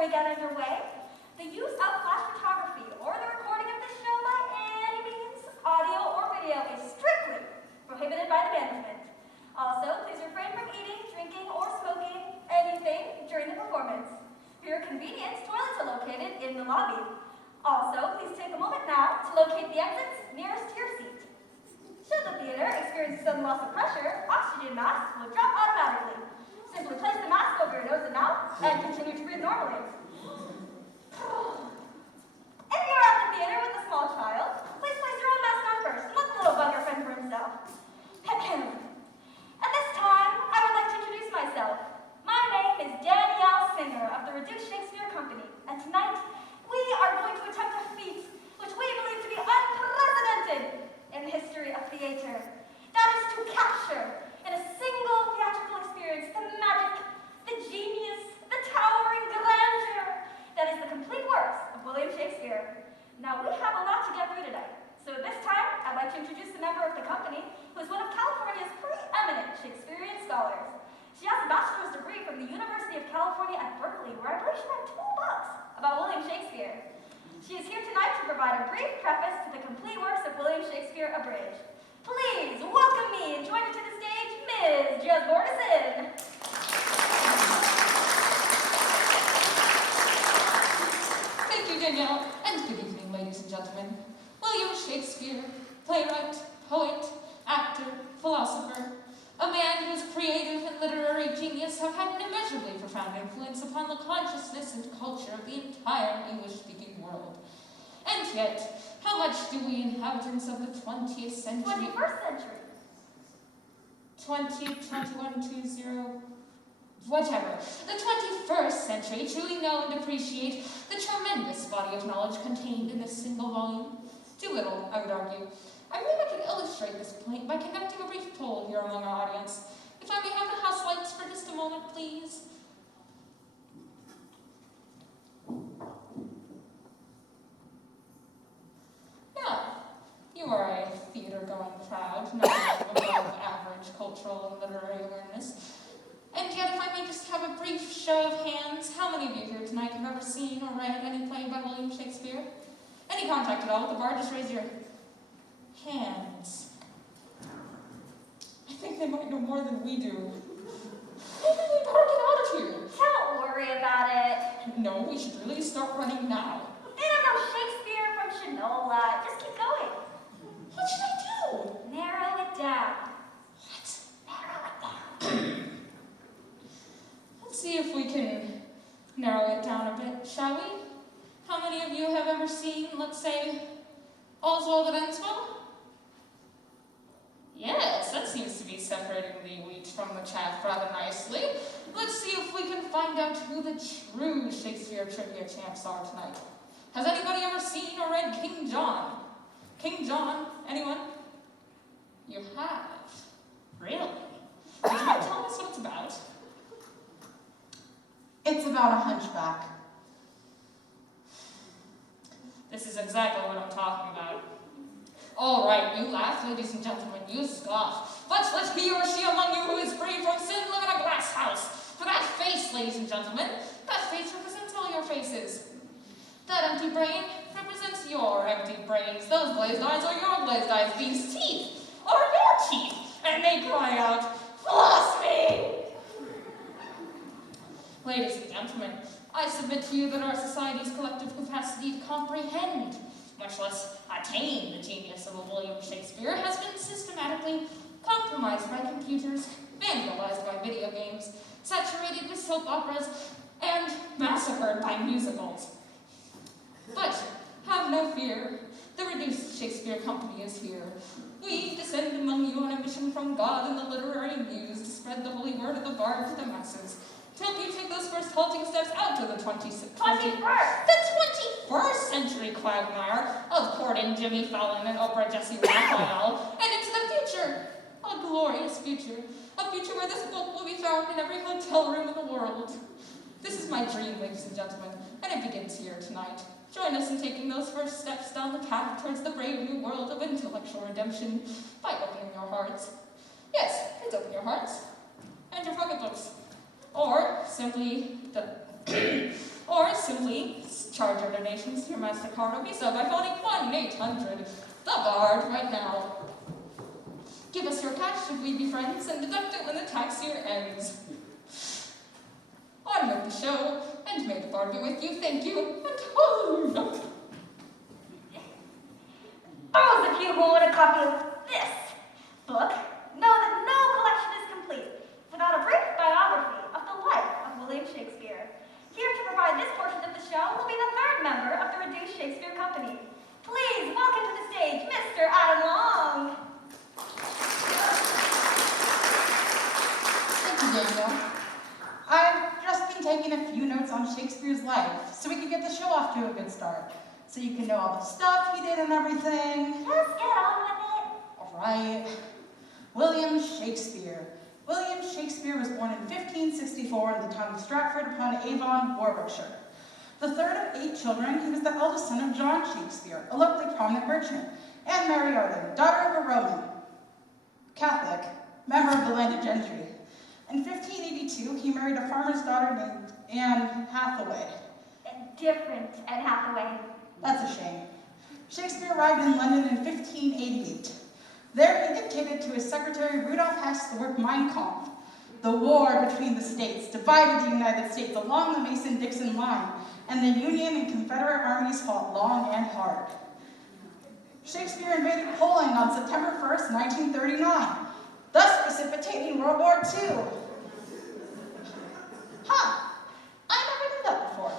we get underway, the use of flash photography or the recording of this show by any means, audio or video, is strictly prohibited by the management. Also, please refrain from eating, drinking, or smoking anything during the performance. For your convenience, toilets are located in the lobby. Also, please take a moment now to locate the exits nearest to your seat. Should the theater experience sudden loss of pressure, oxygen masks will drop automatically. Simply place the mask over your nose and mouth and continue to breathe normally. If you're at the theater with a small child, please place your own mask on first and let the little bugger fend for himself. At this time, I would like to introduce myself. My name is Danielle Singer of the Reduced Shakespeare Company, and tonight we are going to attempt a feat which we believe to be unprecedented in the history of theater. That is to capture in a single theatrical experience the magic, the genius, the towering grandeur that is the complete works of William Shakespeare. Now, we have a lot to get through today, so this time I'd like to introduce a member of the company who is one of California's preeminent Shakespearean scholars. She has a bachelor's degree from the University of California at Berkeley, where I believe she read 2 books about William Shakespeare. She is here tonight to provide a brief preface to the complete works of William Shakespeare abridged. Please welcome me and join me to the stage, Ms. Jez Borgeson. Thank you, Danielle, and good evening, ladies and gentlemen. William Shakespeare, playwright, poet, actor, philosopher, a man whose creative and literary genius have had an immeasurably profound influence upon the consciousness and culture of the entire English-speaking world. And yet, how much do we inhabitants of the 20th century... 21st century. 20, 21, 20, whatever. The 21st century truly know and appreciate the tremendous body of knowledge contained in this single volume? Too little, I would argue. I believe I can illustrate this point by conducting a brief poll here among our audience. If I may have the house lights for just a moment, please. Now, you are a theater-going crowd, not above average cultural and literary awareness. And yet, if I may just have a brief show of hands, how many of you here tonight have ever seen or read any play by William Shakespeare? Any contact at all with the bar? Just raise your hands. I think they might know more than we do. Maybe we better get out of here. Don't worry about it. No, we should really start running now. They don't know Shakespeare from Shinola. Just keep going. What should I do? Narrow it down. What? Narrow it down. Let's see if we can narrow it down a bit, shall we? How many of you have ever seen, let's say, Oswald of Enswell? Yes, that seems to be separating the wheat from the chaff rather nicely. Let's see if we can find out who the true Shakespeare trivia champs are tonight. Has anybody ever seen or read King John? King John? Anyone? You have? Really? Would you mind telling us what it's about? It's about a hunchback. This is exactly what I'm talking about. All right, you laugh, ladies and gentlemen, you scoff. But let he or she among you who is free from sin live in a glass house. For that face, ladies and gentlemen, that face represents all your faces. That empty brain represents your empty brains. Those glazed eyes are your glazed eyes. These teeth are your teeth. And they cry out, philosophy! Ladies and gentlemen, I submit to you that our society's collective capacity to comprehend, much less attain the genius of a William Shakespeare, has been systematically compromised by computers, vandalized by video games, saturated with soap operas, and massacred by musicals. But have no fear, the Reduced Shakespeare Company is here. We descend among you on a mission from God and the literary muse to spread the holy word of the bard to the masses. To help you take those first halting steps out to the 21st century quagmire of courting Jimmy Fallon and Oprah Jessie Raphael, and into the future, a glorious future, a future where this book will be found in every hotel room in the world. This is my dream, ladies and gentlemen, and it begins here tonight. Join us in taking those first steps down the path towards the brave new world of intellectual redemption by opening your hearts. Yes, please open your hearts and your pocketbooks. Or simply simply charge your donations to your MasterCard or Visa by phoning 1-800-THE-BARD right now. Give us your cash should we be friends and deduct it when the tax year ends. On with the show, and may the Bard be with you, thank you, and hallelujah. Those of you who want a copy of this book know that no collection is complete without a brief biography of the life of William Shakespeare. Here to provide this portion of the show will be the third member of the Reduced Shakespeare Company. Please welcome to the stage, Mr. Adam Long. Thank you, Daniel. I've just been taking a few notes on Shakespeare's life so we could get the show off to a good start. So you can know all the stuff he did and everything. Just get on with it. All right. William Shakespeare. William Shakespeare was born in 1564 in the town of Stratford-upon-Avon, Warwickshire. The third of 8 children, he was the eldest son of John Shakespeare, a locally prominent merchant, and Mary Arden, daughter of a Roman Catholic, member of the landed gentry. In 1582, he married a farmer's daughter named Anne Hathaway. Different Anne Hathaway. That's a shame. Shakespeare arrived in London in 1588. There he dictated to his secretary Rudolf Hess the work Mein Kampf. The war between the states divided the United States along the Mason-Dixon line, and the Union and Confederate armies fought long and hard. Shakespeare invaded Poland on September 1st, 1939, thus precipitating World War II. I never knew that before.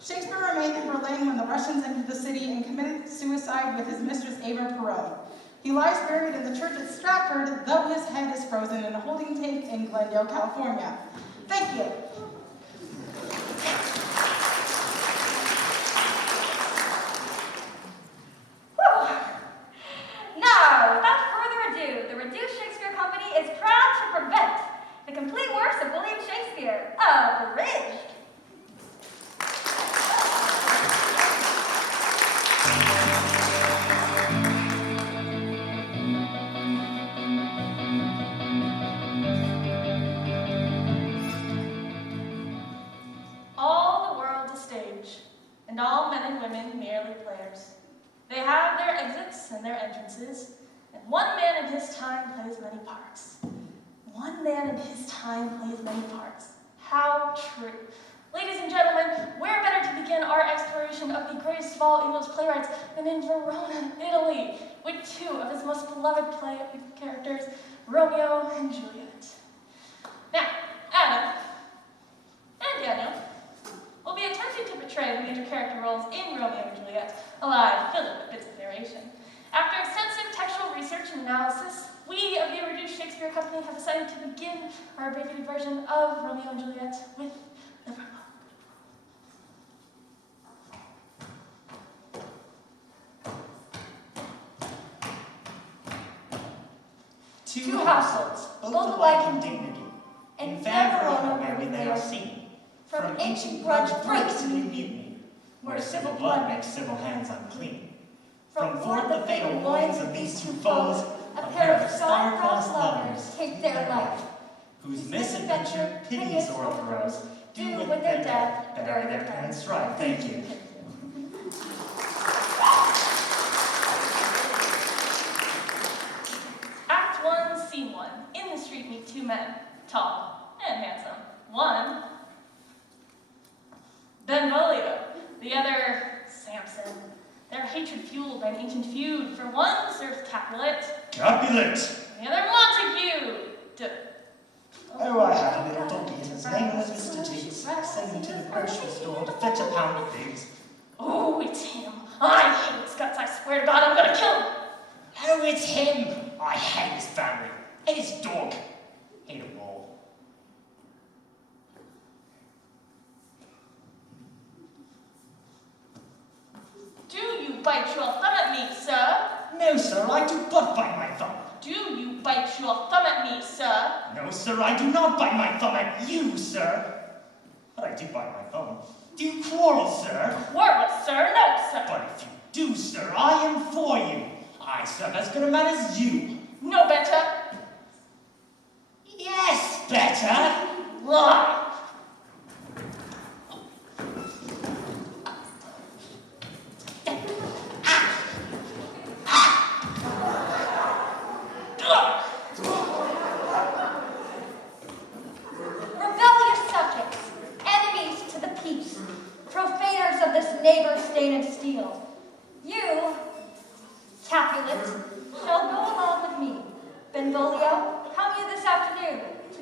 Shakespeare remained in Berlin when the Russians entered the city and committed suicide with his mistress Ava Perot. He lies buried in the church at Stratford, though his head is frozen in a holding tank in Glendale, California. Thank you. Whew. Now, without further ado, the Reduced Shakespeare Company is proud to present the complete works of William Shakespeare, abridged. All the world's a stage, and all men and women merely players. They have their exits and their entrances, and one man in his time plays many parts. One man in his time plays many parts. How true. Ladies and gentlemen, where better to begin our exploration of the greatest of all English playwrights than in Verona, Italy, with 2 of his most beloved play characters, Romeo and Juliet. Now, Adam and Daniel will be attempting to portray the major character roles in Romeo and Juliet, alive, filled with bits of narration. After extensive textual research and analysis, we of the Reduced Shakespeare Company have decided to begin our abbreviated version of Romeo and Juliet with Livermore. Two households, both alike in dignity, in fair Verona where they are seen, from ancient grudge breaks to new mutiny, where civil blood makes civil hands unclean. From forth the fatal loins of these 2 foes, a pair of star-crossed lovers take their life, whose misadventure piteous o'erthrows, do with their death bury their parents' strife. Thank you. Act 1, Scene 1. In the street meet 2 men, tall and handsome. One, Benvolio. The other, Samson. Their hatred fueled by an ancient feud. For one serves Capulet. Capulet! And the other Montague. Oh, I had a little donkey, and his name was Mr. Tiggs. Sent him to the grocery store to fetch a pound of figs. Oh, it's him. I hate his guts. I swear to God, I'm gonna kill him. Oh, it's him! I hate his family, and his dog. Hate them all. Do you bite your thumb at me, sir? No, sir, I do but bite my thumb. Do you bite your thumb at me, sir? No, sir, I do not bite my thumb at you, sir. But I do bite my thumb. Do you quarrel, sir? Quarrel, sir? No, sir. But if you do, sir, I am for you. I serve as good a man as you. No better. Yes, better. Lie.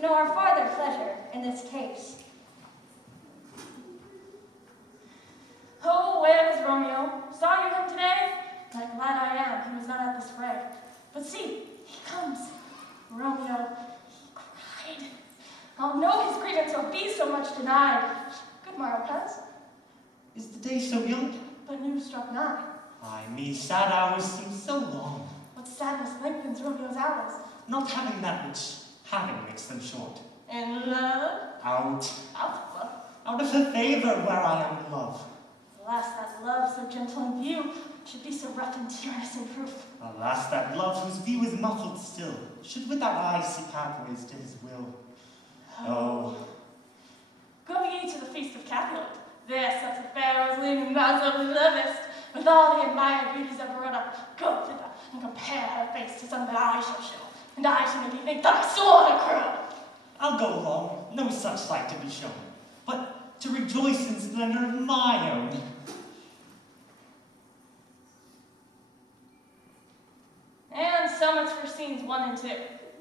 to know our farther pleasure in this case. Oh, where is Romeo? Saw you him today? Right glad I am he was not at this fray. But see, he comes. Romeo, he cried. I'll know his grievance will be so much denied. Good morrow, pets. Is the day so young? But news struck nigh. Ay, me sad hours seem so long. What sadness lengthens Romeo's hours? Not having that which having makes them short. In love? Out. Out of love. Out of her favor where I am in love. Alas, that love so gentle in view should be so rough and tyrannous in proof. Alas, that love whose view is muffled still should with our eyes see pathways to his will. Oh. Go ye to the feast of Capulet. There such a fair as leaning as of lovest, with all the admired beauties of Verona. Go thither and compare her face to some that I shall show, and I shall make thee think that I saw the crow. I'll go along, no such sight to be shown, but to rejoice in splendor of my own. And so much for scenes 1 and 2.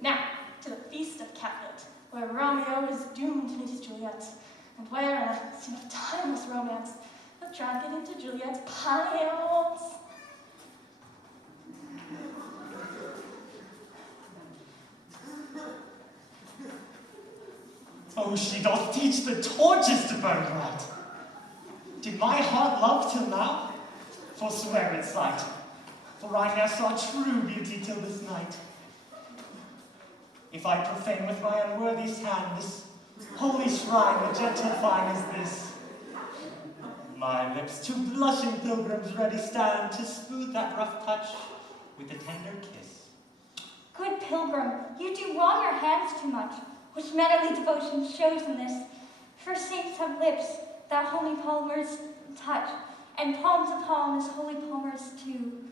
Now, to the feast of Capulet, where Romeo is doomed to meet his Juliet, and where, in a scene of timeless romance, the dragon into Juliet's piles. Oh, she doth teach the torches to burn bright. Did my heart love till now? Forswear its sight, for I ne'er saw true beauty till this night. If I profane with my unworthy hand this holy shrine, the gentle fine as this, my lips to blushing pilgrims ready stand to smooth that rough touch with a tender kiss. Good pilgrim, you do wrong your hands too much, which mannerly devotion shows in this. For saints have lips that holy palmers touch, and palm to palm is holy palmers too.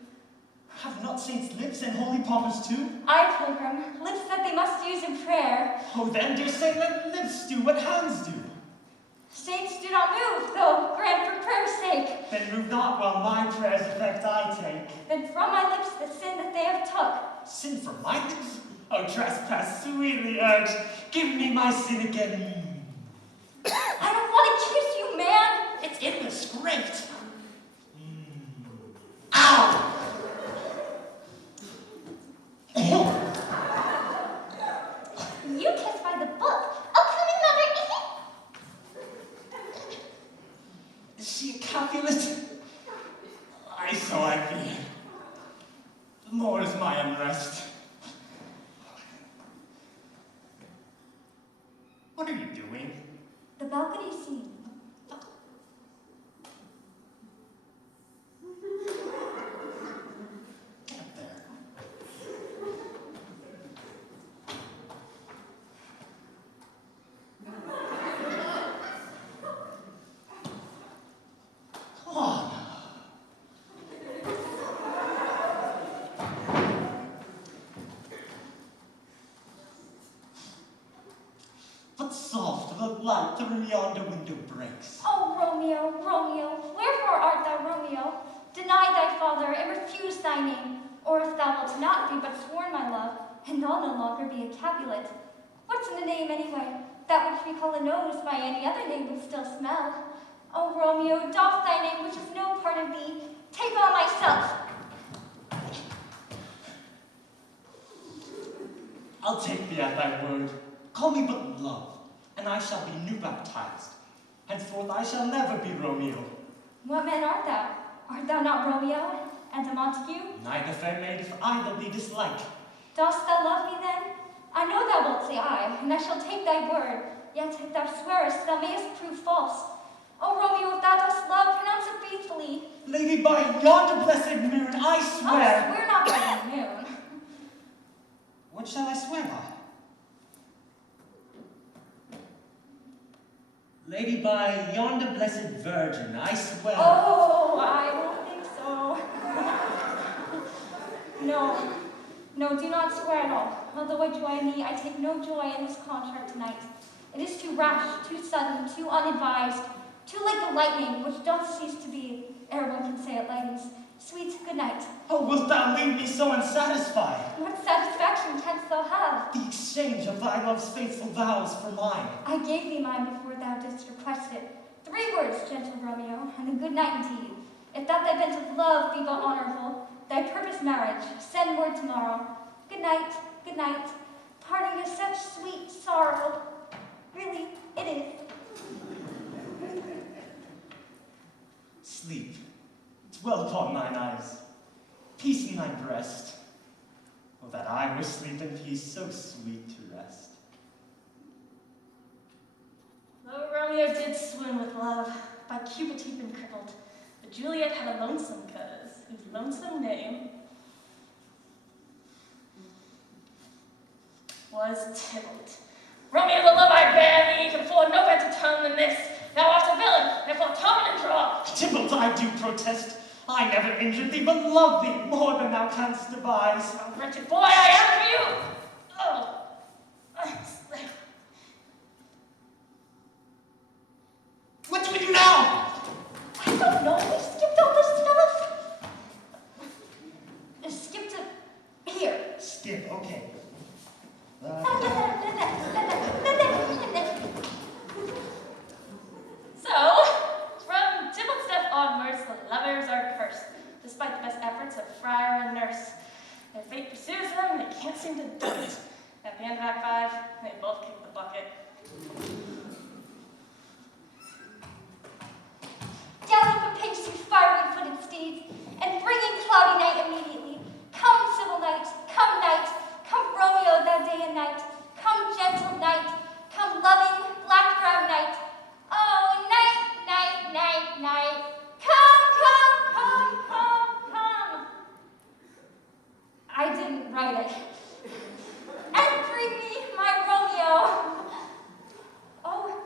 Have not saints lips and holy palmers too? Aye, pilgrim, lips that they must use in prayer. Oh, then, dear saint, let lips do what hands do. Saints do not move, though grant for prayer's sake. Then move not while my prayers effect I take. Then from my lips the sin that they have took. Sin from my lips? Oh, trespass, sweetly urged, give me my sin again. I don't want to kiss you, man. It's in the script. Ow! You kiss by the book. Oh, come in, mother. Is she a Capulet? I so I fear. The more is my unrest. What are you doing? The balcony scene. Get up there. Come on. But soft the light through yonder window breaks. Oh, Romeo, Romeo, wherefore art thou Romeo? Deny thy father and refuse thy name, or if thou wilt not be but sworn my love, and I'll no longer be a Capulet. What's in a name anyway? That which we call a nose by any other name would still smell. Oh, Romeo, doff thy name which is no part of thee. Take on myself. I'll take thee at thy word. Call me but love, and I shall be new baptized. Henceforth I shall never be Romeo. What man art thou? Art thou not Romeo and a Montague? Neither fair maid if either thee dislike. Dost thou love me then? I know thou wilt say aye, and I shall take thy word. Yet if thou swearest, thou mayest prove false. O Romeo, if thou dost love, pronounce it faithfully. Lady, by yonder blessed moon, I swear. Oh, swear not by the moon. What shall I swear by? Lady, by yonder blessed Virgin, I swear. Oh, I don't think so. No. No, do not swear at all. Although I join thee, I take no joy in this contract tonight. It is too rash, too sudden, too unadvised, too like the lightning, which doth cease to be, ere one can say it lightens. Sweet good night. Oh, wilt thou leave me so unsatisfied? What satisfaction canst thou have? The exchange of thy love's faithful vows for mine. I gave thee mine before thou didst request it. 3 words, gentle Romeo, and a good night indeed. If that thy bent of love be but honorable, thy purpose marriage, send word tomorrow. Good night, good night. Parting is such sweet sorrow. Really, it is. Sleep. Dwell upon thine eyes. Peace in thy breast. Oh, that I were sleep in peace, so sweet to rest. Though Romeo did swoon with love, by Cupid he'd been crippled, but Juliet had a lonesome coz, whose lonesome name was Tybalt. Romeo, the love I bear thee can afford no better tone than this. Thou art a villain, therefore tone and draw. Tybalt, I do protest. I never injured thee, but love thee more than thou canst devise. Oh, wretched boy, I am for you. Oh, I'm slave. What do we do now? I don't know. We skipped all this stuff. Skip to here. Skip, okay. So, from Tybalt's death onwards, the lovers are cursed, despite the best efforts of friar and nurse. Their fate pursues them, they can't seem to do it. At the end of Act 5, they both kick the bucket. Down the pace, you fiery-footed steeds, and bringing cloudy night immediately. Come, civil night, come Romeo, thou day and night, come gentle night, come loving, black-browed night. Oh, night, night, night, night, come. I didn't write it. And bring me my Romeo. Oh,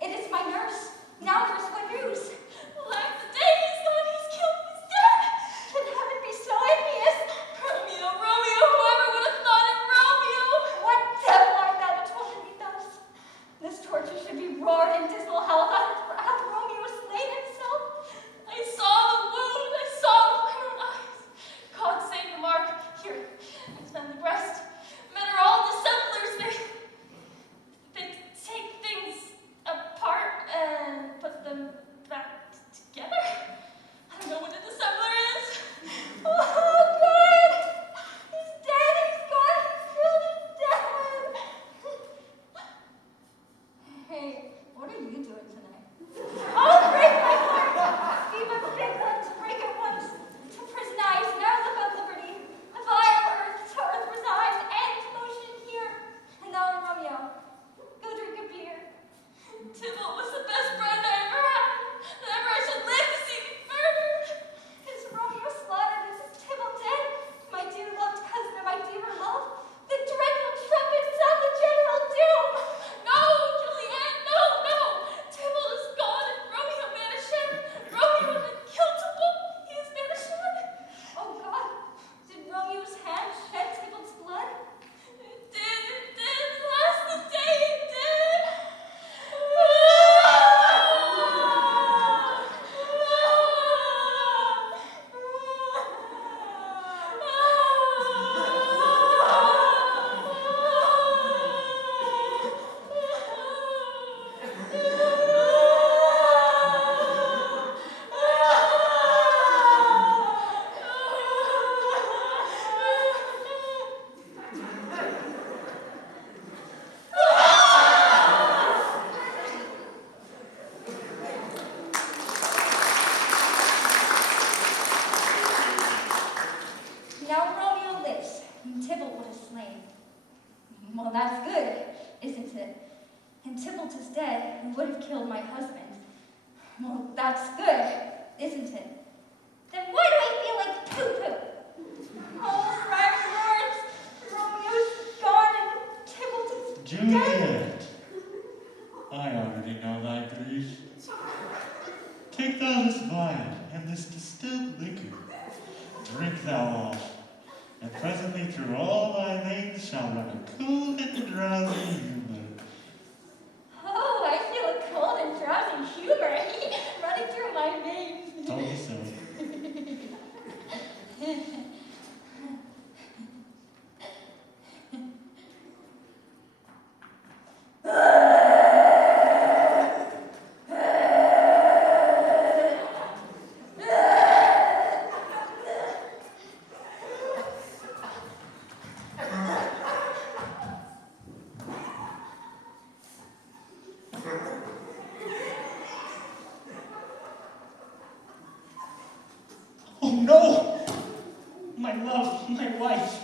it is my nurse. Now, nurse, what news? Lack the day, he's gone, he's killed, he's dead. Can heaven be so envious? Romeo, whoever would have thought it, Romeo? What devil art thou to torment me thus? This torture should be roared in dismal hell. Hath Romeo slain himself? I saw the wound, I saw with my own eyes. God save the mark. Here, it's been the breast. Men are all dissemblers. They take things apart and put them back together. I don't know what a dissembler is. Oh, God! He's dead, he's gone, he's really dead. Hey, what are you doing tonight? Oh, break my heart! Be but big one to break at once. To prison eyes, now look on liberty. The vile earth to earth resigns, and motion here. And now, Romeo, go drink a beer. Tybalt was the best friend I ever had. Never I should live to see me murdered. Is Romeo slaughtered? Is Tybalt dead? My dear loved cousin, or my dearer love? The dreadful trumpet sound the general doom! No, Juliet, no. Tybalt is gone and Romeo vanished. Romeo has been killed. Tybalt, he is vanished. Oh God! Did Romeo's hand shed Tybalt's blood? It did. Last the day it did. Now Romeo lives, whom Tybalt would have slain. Well, that's good, isn't it? And Tybalt is dead, who would have killed my husband. Well, that's good, isn't it? Then why do I feel like poo-poo? Oh, Friar Lawrence, Romeo's gone and Tybalt is dead. Juliet, I already know thy grief. Take thou this vial and this distilled liquor. Drink thou all, and presently through all thy veins shall run a cool and drowsy humor. Oh, I feel a cold and drowsy humor running through my veins. Told me so. wife.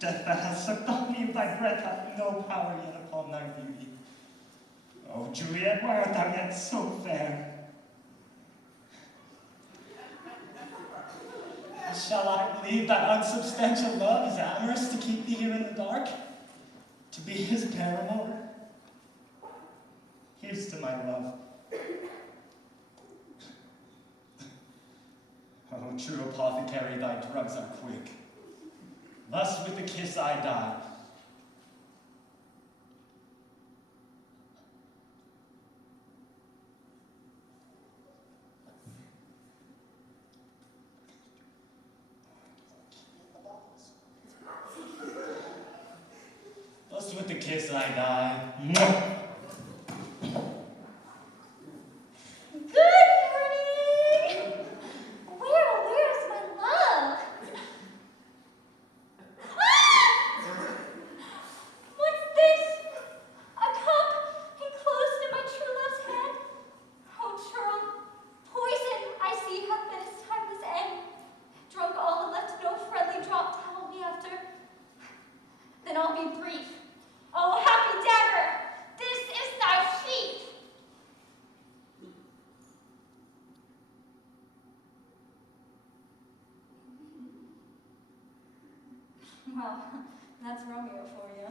Death that has sucked on me thy breath hath no power yet upon thy beauty. Oh, Juliet, why art thou yet so fair? Shall I believe that unsubstantial love is amorous to keep thee here in the dark? To be his paramour? Here's to my love. Oh, true apothecary, thy drugs are quick. Thus with the kiss I die. Thus with the kiss I die. Good morning! Where's my love? Ah! What's this? A cup enclosed in my true love's hand? Oh, churl, poison I see hath been his timeless end. Drunk all and left no friendly drop to help me after. Then I'll be brief. Oh, happy dagger, this is thy sheath. Well, that's Romeo for you.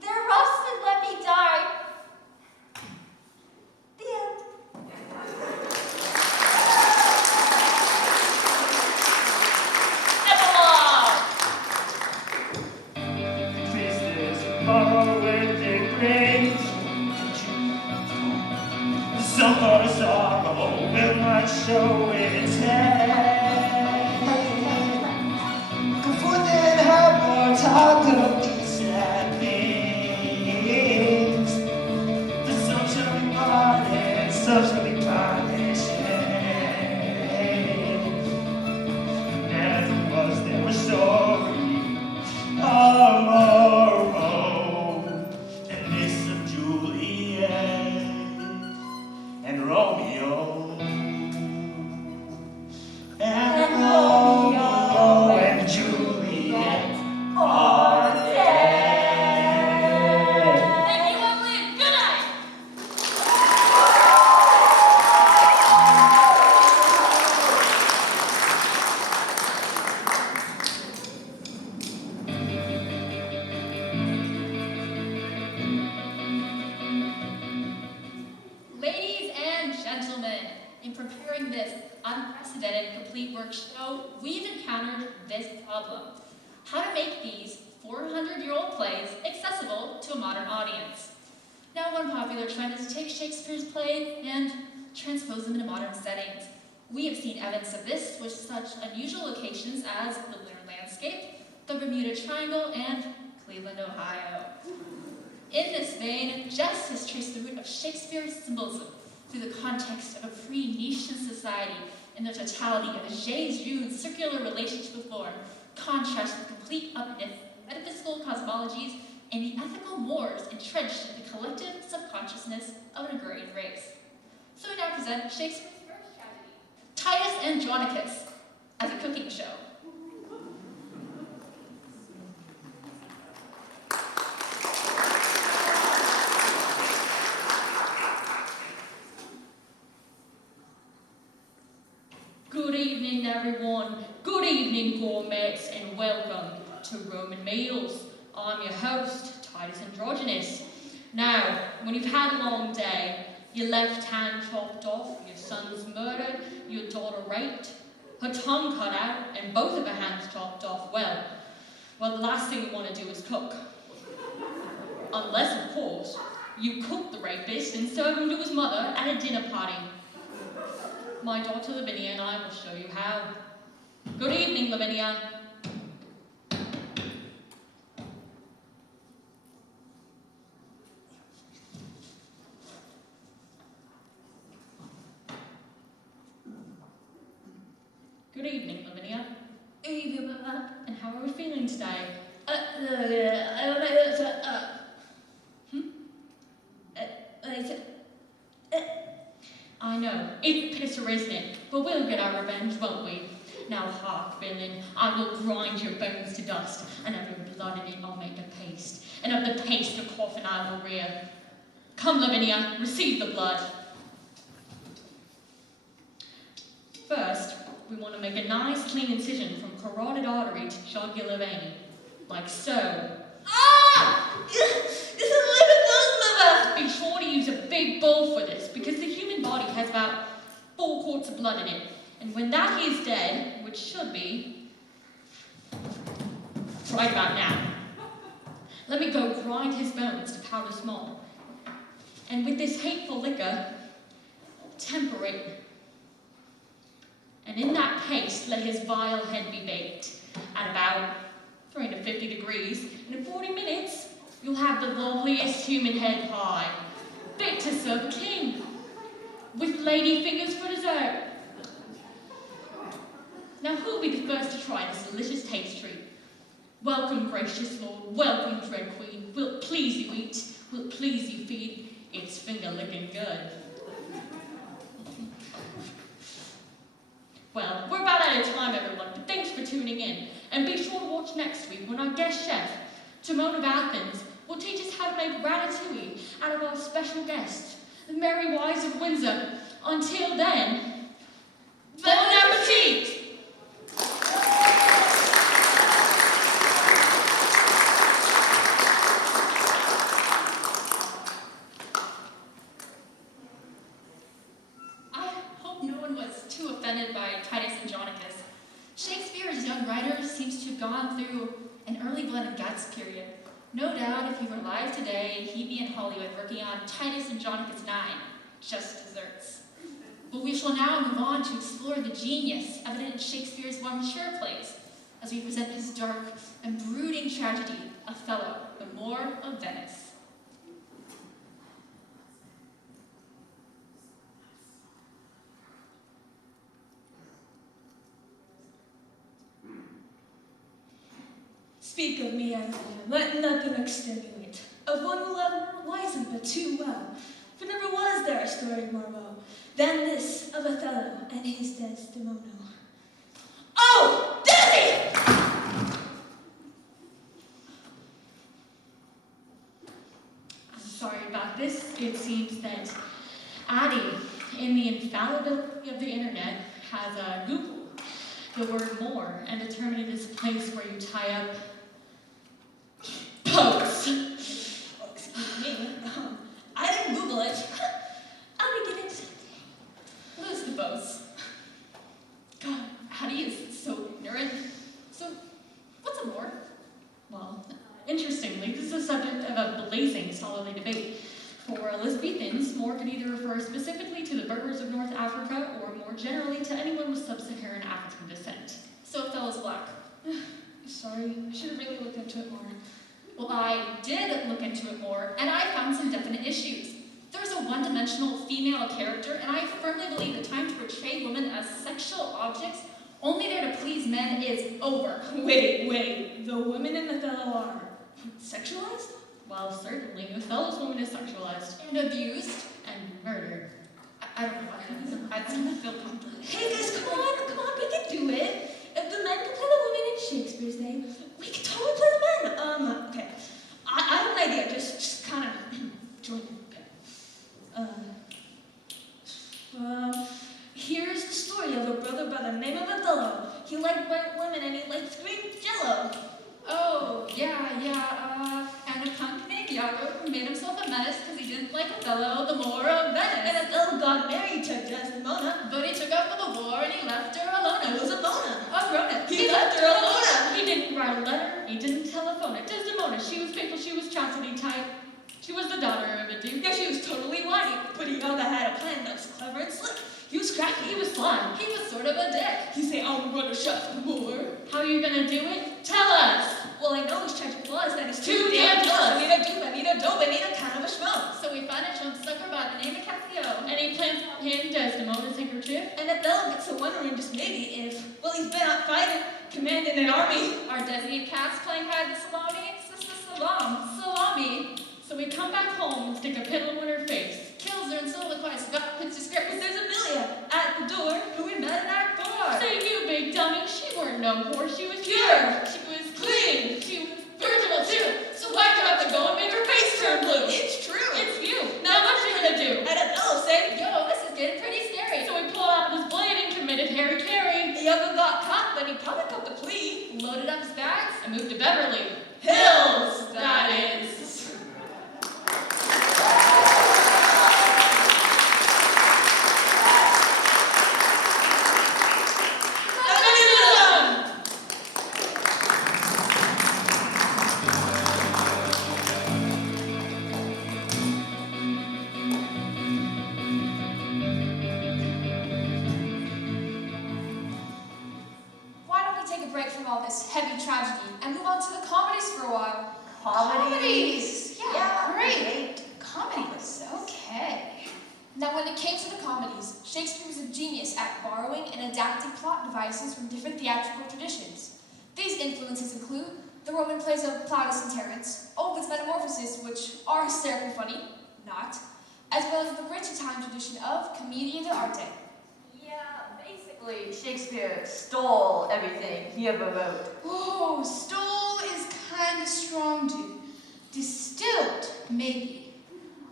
They're rusted, let me die. The end. Epilogue! Feast borrow with it brings. Some for sorrow will not show its head. Come forth and have more talk of these sad things. The some shall be parted, some shall be punished. Never was there a story of Morrow and this of Juliet and Romeo and Romeo and Juliet are dead. Thank you, Evelyn. Good night. Ladies and gentlemen, in preparing this unprecedented complete work show, we've encountered this problem: how to make these 400-year-old plays accessible to a modern audience. Now, one popular trend is to take Shakespeare's plays and transpose them into modern settings. We have seen evidence of this with such unusual locations as the lunar landscape, the Bermuda Triangle, and Cleveland, Ohio. In this vein, Jess has traced the root of Shakespeare's symbolism through the context of a pre-Nietzschean society and the totality of Jay's circular relationship with form, contrast with complete uplift, metaphysical cosmologies, and the ethical mores entrenched in the collective subconsciousness of an agrarian race. So we now present Shakespeare's first tragedy, Titus Andronicus, as a cooking show. Good evening, everyone. Good evening, gourmets, and welcome to Roman Meals. I'm your host, Titus Andronicus. Now, when you've had a long day, your left hand chopped off, your son's murdered, your daughter raped, her tongue cut out, and both of her hands chopped off, well, the last thing you want to do is cook. Unless, of course, you cook the rapist and serve him to his mother at a dinner party. My daughter Lavinia and I will show you how. Good evening, Lavinia. Good evening, Lavinia. Evening, Mama. And how are we feeling today? I know, it's pitter, isn't it? But we'll get our revenge, won't we? Now hark, villain, I will grind your bones to dust, and of your blood in it I'll make a paste, and of the paste a coffin I will rear. Come, Lavinia, receive the blood. First, we want to make a nice clean incision from carotid artery to jugular vein, like so. Ah! It's a living nose, Mama! Be sure to use a big bowl for this, because the human body has about 4 quarts of blood in it. And when that is dead, which should be right about now, let me go grind his bones to powder small. And with this hateful liquor, temper it. And in that paste, let his vile head be baked at about 350 degrees. And in 40 minutes, you'll have the loveliest human head pie, fit to serve a king, with lady fingers for dessert. Now who'll be the first to try this delicious taste treat? Welcome, gracious lord, welcome, dread queen. Will it please you eat? Will it please you feed? It's finger-licking good. Well, we're about out of time, everyone, but thanks for tuning in. And be sure to watch next week when our guest chef, Timon of Athens, will teach us how to make ratatouille out of our special guest, the Merry Wives of Windsor. Until then, bon appetit! By Titus Andronicus. Shakespeare's young writer seems to have gone through an early blood and guts period. No doubt if he were alive today, he'd be in Hollywood working on Titus Andronicus 9, just desserts. But we shall now move on to explore the genius evident in Shakespeare's more mature plays, as we present his dark and brooding tragedy, Othello, the Moor of Venice. Speak of me as I am, let nothing extenuate. Of one who loved wisely but too well. For never was there a story more woe than this of Othello and his Desdemona. Oh, Desi! I'm sorry about this. It seems that Addie, in the infallibility of the internet, has Googled the word more and determined it is a place where you tie up boats. Oh, excuse me. I didn't Google it. I'll be getting something. Lose the boats. God, Addie is so ignorant. So, what's a moor? Well, interestingly, this is the subject of a blazing scholarly debate. For Elizabethans, moor could either refer specifically to the Berbers of North Africa or more generally to anyone with sub-Saharan African descent. So Othello's black. Sorry, I should have really looked into it more. Well, I did look into it more, and I found some definite issues. There's a one-dimensional female character, and I firmly believe the time to portray women as sexual objects only there to please men is over. Wait. The women in Othello are sexualized? Well, certainly, Othello's woman is sexualized And abused. and murdered. I don't know what that is. I don't feel comfortable. Hey guys, come on, we can do it. If the men can play the women in Shakespeare's day, we can totally play the men. Okay. I have an idea, just kind of join in. Okay. Here's the story of a brother by the name of Othello. He liked white women and he liked green jello. Oh, yeah. And a punk named Iago who made himself a menace because he didn't like Othello, the Moor of Venice. And Othello got married to Desdemona. But he took up for the war and he left her alone. It was a Mona. Oh, Rona. He left her alone. He didn't write a letter, he didn't telephone it. Desdemona, she was faithful, she was chastity type. She was the daughter of a duke. Yeah, she was totally whiny, but Iago had a plan that was clever and slick. He was crafty, he was fun. He was sort of a dick. He'd say, I'm gonna shut the Moor. How are you gonna do it? Tell us! Well, I know his tragic flaws, that he's Too too damn damn jealous. jealous. I need a dupe, I need a dope, I need a kind of a schmo. So we find a chump sucker by the name of Cassio. And he plants him Desdemona's handkerchief. And Othello gets to wondering just maybe if, well, he he's been out fighting, commanding an army. Our designate cast playing had the salami. So we come back home and stick a pillow in her face. Kills her and soliloquizes about pitch But script. there's Amelia at the door, who we met in Act 4. Say you, big dummy, she weren't no whore, she was pure. She was clean, she was virginal too. So why'd you have to go and make her face turn blue? It's true. It's you. Now what you gonna do? I don't know, say. Yo, this is getting pretty scary. So we pulled out his blade and committed Harry Carey. The other got caught, but he probably got the plea. Loaded up his bags and moved to Beverly Hills, that is. Why don't we take a break from all this heavy tragedy and move on to the comedies for a while? Comedies? Yeah, great. Comedies, okay. Now, when it came to the comedies, Shakespeare was a genius at borrowing and adapting plot devices from different theatrical traditions. These influences include the Roman plays of Plautus and Terence, Ovid's Metamorphoses, which are hysterically funny, not, as well as the rich Italian tradition of Commedia dell'arte. Yeah, basically, Shakespeare stole everything he ever wrote. Oh, stole is kind of strong, dude. Distilled, maybe.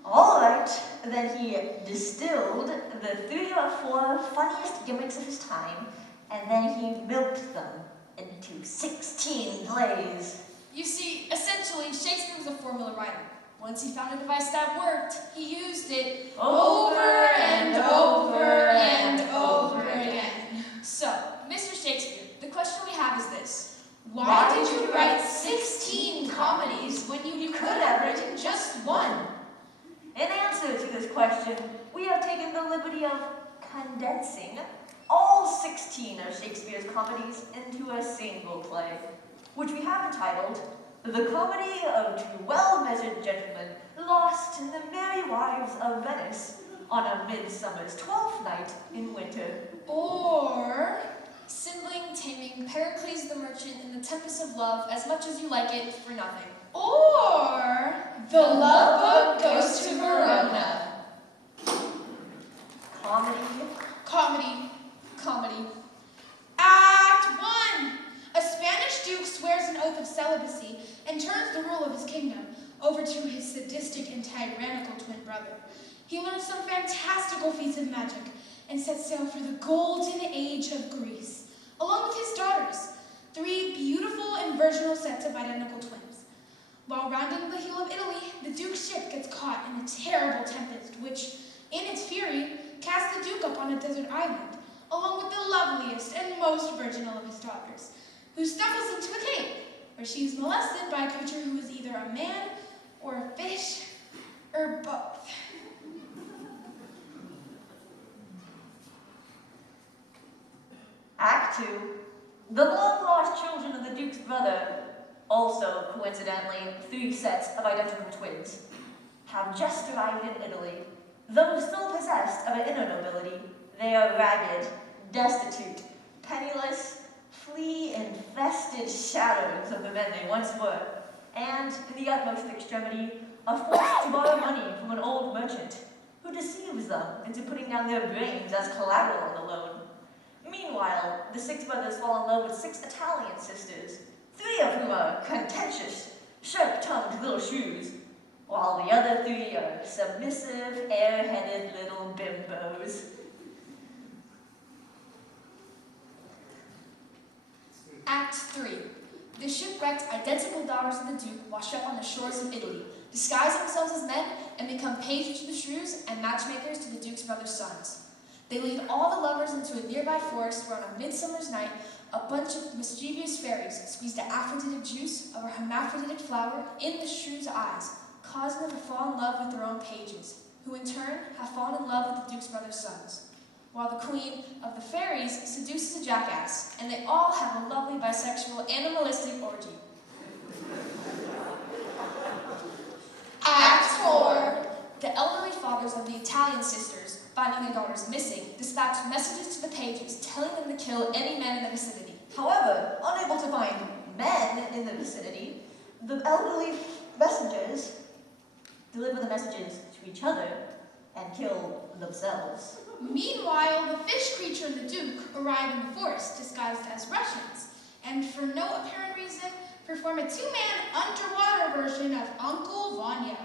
All right, then he distilled the 3 or 4 funniest gimmicks of his time, and then he milked them into 16 plays. You see, essentially, Shakespeare was a formula writer. Once he found a device that worked, he used it Over and over and over again. So, Mr. Shakespeare, the question we have is this. Why did you write 16 comedies when you could have written just one? In answer to this question, we have taken the liberty of condensing all 16 of Shakespeare's comedies into a single play, which we have entitled The Comedy of Two Well-Measured Gentlemen Lost in the Merry Wives of Venice on a Midsummer's 12th Night in Winter. Or Sindling, Taming, Pericles the Merchant, and the Tempest of Love, As Much as You Like It, for Nothing. Or The Love Boat Goes to Verona. Comedy. Act 1. A Spanish duke swears an oath of celibacy and turns the rule of his kingdom over to his sadistic and tyrannical twin brother. He learns some fantastical feats of magic and sets sail for the golden age of Greece, along with his daughters, 3 beautiful and virginal sets of identical twins. While rounding the heel of Italy, the duke's ship gets caught in a terrible tempest, which, in its fury, casts the duke up on a desert island, along with the loveliest and most virginal of his daughters, who stumbles into a cave, where she is molested by a creature who is either a man or a fish, or both. Act 2. The long-lost children of the Duke's brother, also, coincidentally, 3 sets of identical twins, have just arrived in Italy. Though still possessed of an inner nobility, they are ragged, destitute, penniless, flea-infested shadows of the men they once were, and, in the utmost extremity, are forced to borrow money from an old merchant, who deceives them into putting down their brains as collateral on the loan. Meanwhile, the 6 brothers fall in love with 6 Italian sisters, 3 of whom are contentious, sharp-tongued little shrews, while the other 3 are submissive, air-headed little bimbos. Act 3. The shipwrecked, identical daughters of the Duke wash up on the shores of Italy, disguise themselves as men, and become pages to the shrews and matchmakers to the Duke's brother's sons. They lead all the lovers into a nearby forest where on a midsummer's night, a bunch of mischievous fairies squeeze the aphrodisiac juice of a hermaphroditic flower in the shrews' eyes, causing them to fall in love with their own pages, who in turn have fallen in love with the Duke's brother's sons, while the queen of the fairies seduces a jackass, and they all have a lovely bisexual animalistic orgy. Act 4. The elderly fathers of the Italian sisters, finding their daughters missing, dispatch messages to the pages telling them to kill kill any men in the vicinity. However, unable to find men in the vicinity, the elderly messengers deliver the messages to each other and kill themselves. Meanwhile, the fish creature and the Duke arrive in the forest disguised as Russians, and for no apparent reason, perform a two-man underwater version of Uncle Vanya.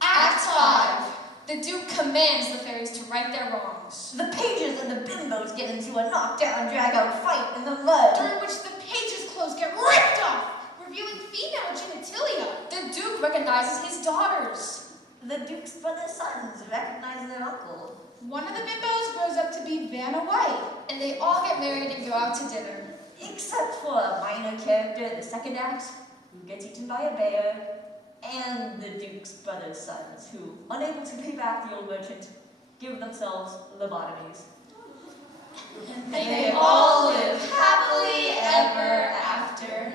Act 5. The Duke commands the fairies to right their wrongs. The pages and the bimbos get into a knockdown, drag-out fight in the mud. During which the pages' clothes get ripped off, revealing female genitalia. The Duke recognizes his daughters. The Duke's brother's sons recognize their uncle. One of the bimbos grows up to be Vanna White. And they all get married and go out to dinner. Except for a minor character in the second act, who gets eaten by a bear, and the Duke's brother's sons, who, unable to pay back the old merchant, give themselves lobotomies. And they all live happily ever after.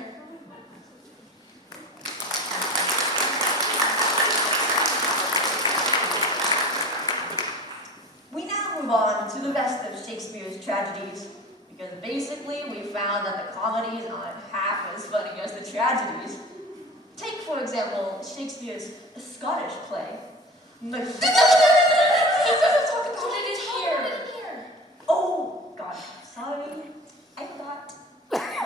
We now move on to the rest of Shakespeare's tragedies, because basically we found that the comedies aren't half as funny as the tragedies. Take, for example, Shakespeare's Scottish play, Macbeth. Talk about it in here. Oh, God, sorry, I forgot.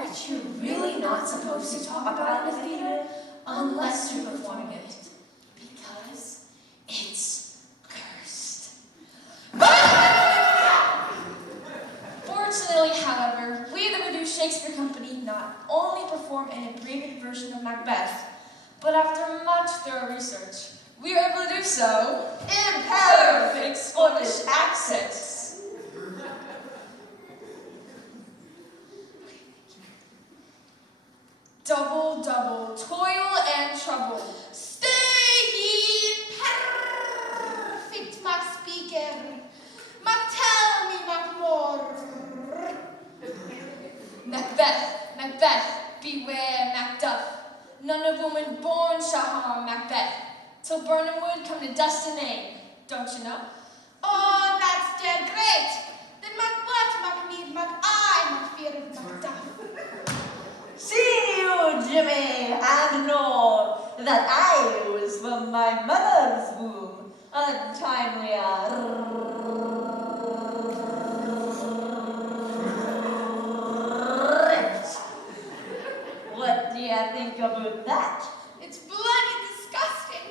Which you're really not supposed to talk about in the theater unless you're performing it. Because it's cursed. Fortunately, however, we at the Reduced Shakespeare Company not only perform an abbreviated version of Macbeth, but after much thorough research, we are able to do so in perfect Scottish accents. Double, double, toil and trouble. Stay ye perfect, Mac speaker. Mac tell me, Mac more. Macbeth, Macbeth, beware Macduff. None of woman born shall harm Macbeth, till burning wood come to dust and name. Don't you know? Oh, that's dead great. Then Mac what, Mac need, Mac I, Mac fear of Macduff. See you, Jimmy, and know that I was from my mother's womb, untimely. What do you think about that? It's bloody disgusting.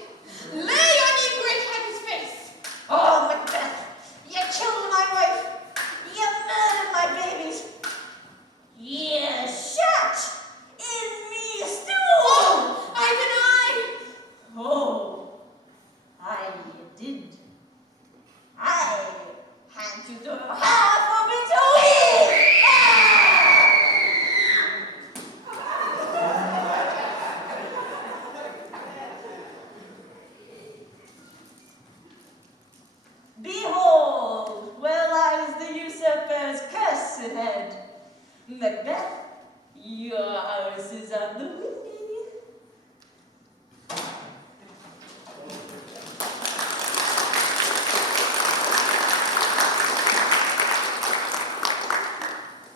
Lay on ye great head his face. Oh, Macbeth, you killed my wife. You murdered my babies. You shot in me stew. Oh, I deny. Oh, I did. I had to do half of it away. Behold, where lies the usurper's cursed head. Macbeth, your house is on the windy.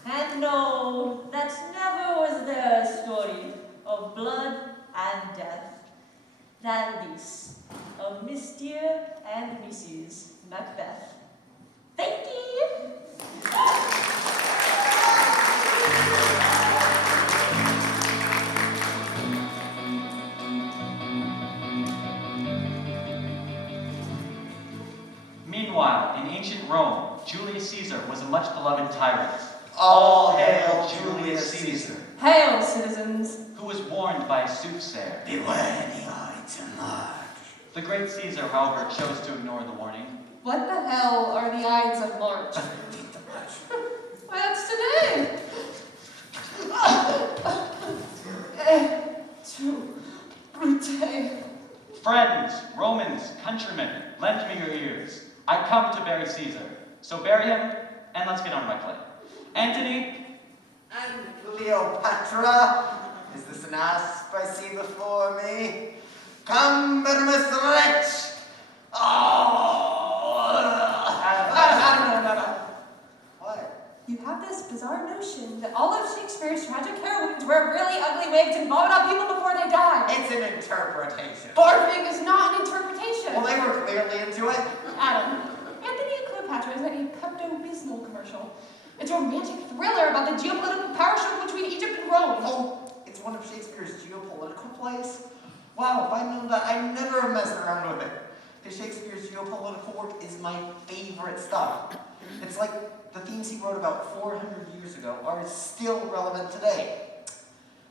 And no, that never was there a story of blood and death, than this of Mr. and Mrs. Macbeth. Thank you. Meanwhile, in ancient Rome, Julius Caesar was a much beloved tyrant. All hail Julius Caesar. Hail, citizens. Who was warned by a soothsayer. Beware the Ides of March. The great Caesar, however, chose to ignore the warning. What the hell are the Ides of March? Why, that's today. Tu brute. Friends, Romans, countrymen, lend me your ears. I come to bury Caesar. So bury him, and let's get on with my play. Antony. And Cleopatra. Is this an asp I see before me? Come, venomous wretch! Oh! You have this bizarre notion that all of Shakespeare's tragic heroines wear really ugly wigs and vomit on people before they die. It's an interpretation. Barfing is not an interpretation. Well, they were clearly into it. Adam, Anthony and Cleopatra isn't a Pepto-Bismol commercial. It's a romantic thriller about the geopolitical power struggle between Egypt and Rome. Oh, it's one of Shakespeare's geopolitical plays? Wow, if I'd known that, I'd never have messed around with it. Because Shakespeare's geopolitical work is my favorite stuff. It's like the themes he wrote about 400 years ago are still relevant today.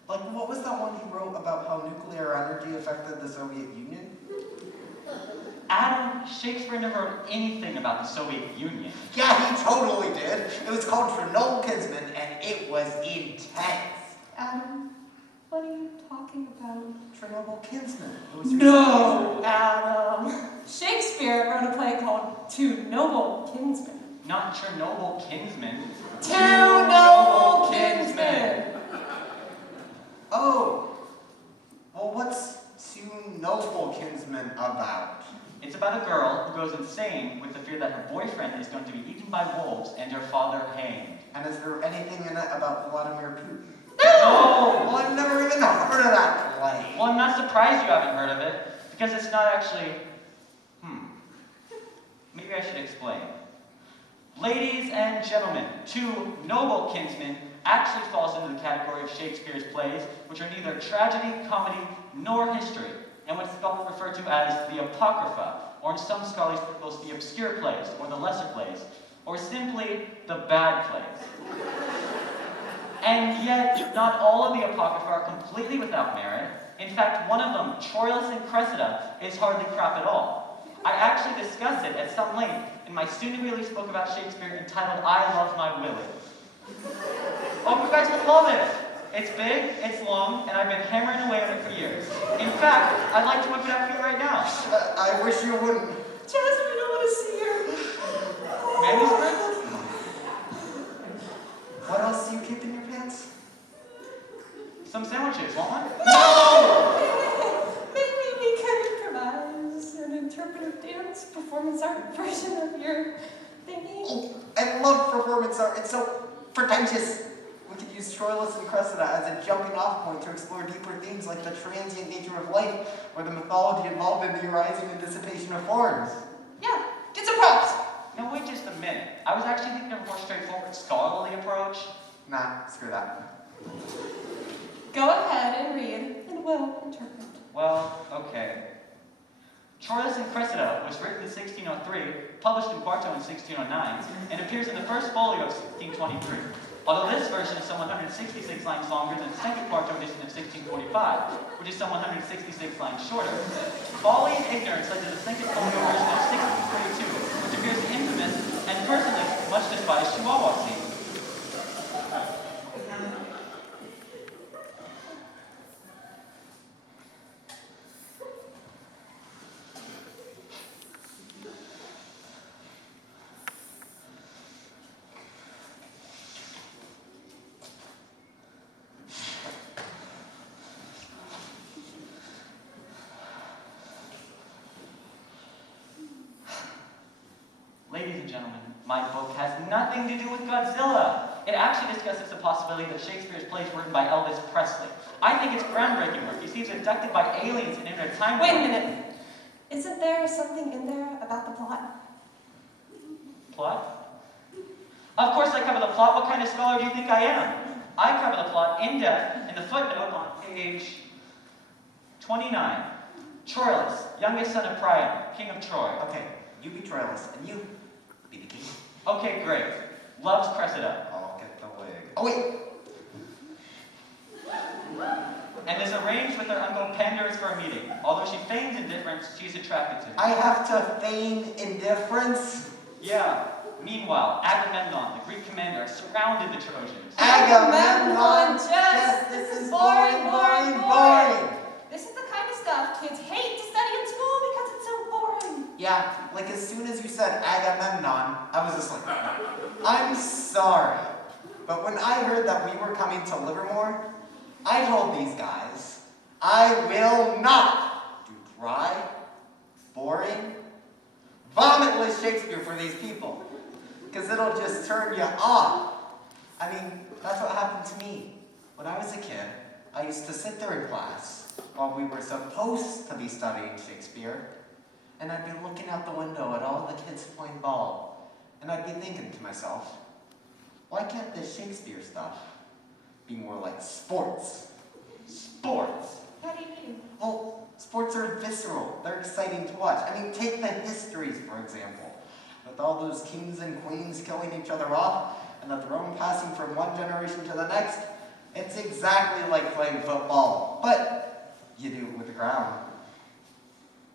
Like, what was that one he wrote about how nuclear energy affected the Soviet Union? Adam, Shakespeare never wrote anything about the Soviet Union. Yeah, he totally did. It was called Chernobyl Kinsman, and it was intense. Adam, what are you talking about? Chernobyl Kinsman. No, Adam. Shakespeare wrote a play called Two Noble Kinsmen. Not Chernobyl Kinsman. Two Noble Kinsmen. Oh. Well, what's Two Noble Kinsmen about? It's about a girl who goes insane with the fear that her boyfriend is going to be eaten by wolves and her father hanged. And is there anything in it about Vladimir Putin? No! Well, I've never even heard of that play. Well, I'm not surprised you haven't heard of it, because it's not actually... Maybe I should explain. Ladies and gentlemen, Two Noble Kinsmen actually falls into the category of Shakespeare's plays, which are neither tragedy, comedy, nor history, and what scholars refer to as the Apocrypha, or in some scholars circles, the obscure plays, or the lesser plays, or simply the bad plays. And yet, not all of the Apocrypha are completely without merit. In fact, one of them, Troilus and Cressida, is hardly crap at all. I actually discussed it at some length in my soon-to-be-released book about Shakespeare entitled I Love My Willie. Oh, you guys will love it. It's big, it's long, and I've been hammering away on it for years. In fact, I'd like to whip it out for you right now. I wish you wouldn't. Jasmine, I don't want to see her. Manuscript? What else do you keep in your pants? Some sandwiches, want one? No! Maybe we can improvise an interpretive dance performance art version of your thingy. Oh, I love performance art. It's so pretentious. We could use Troilus and Cressida as a jumping off point to explore deeper themes like the transient nature of life or the mythology involved in the arising and dissipation of forms. Yeah, get some props. No, wait just a minute. I was actually thinking of a more straightforward scholarly approach. Nah, screw that. Go ahead and read, and we'll interpret. Well, okay. Troilus and Cressida was written in 1603, published in quarto in 1609, and appears in the first folio of 1623. Although this version is some 166 lines longer than the second quarto edition of 1645, which is some 166 lines shorter. Folly and ignorance led to the second folio version of 1632, which appears infamous and personally much despised Chihuahua scene. Ladies and gentlemen, my book has nothing to do with Godzilla. It actually discusses the possibility that Shakespeare's plays were written by Elvis Presley. I think it's groundbreaking work. You see, he's abducted by aliens and entered a time Wait a warp. minute. Isn't there something in there about the plot? Plot? Of course I cover the plot. What kind of scholar do you think I am? I cover the plot in depth in the footnote on page 29. Troilus, youngest son of Priam, king of Troy. Okay, you be Troilus, and you be the king. Okay, great. Loves Cressida. I'll get the wig. Oh, wait. And is arranged with her uncle Pandarus for a meeting. Although she feigns indifference, she's attracted to him. I have to feign indifference? Yeah. Meanwhile, Agamemnon, the Greek commander, surrounded the Trojans. Agamemnon, just, this is boring, boring, boring. This is the kind of stuff kids hate to study in school because it's so boring. Yeah, like as soon as you said Agamemnon, I was just like, I'm sorry. But when I heard that we were coming to Livermore, I told these guys, I will not do dry, boring, vomitless Shakespeare for these people. Because it'll just turn you off. I mean, that's what happened to me. When I was a kid, I used to sit there in class while we were supposed to be studying Shakespeare, and I'd be looking out the window at all the kids playing ball, and I'd be thinking to myself, why can't this Shakespeare stuff be more like sports? Sports? What do you mean? Well, sports are visceral. They're exciting to watch. I mean, take the histories, for example. With all those kings and queens killing each other off, and the throne passing from one generation to the next, it's exactly like playing football, but you do it with the ground.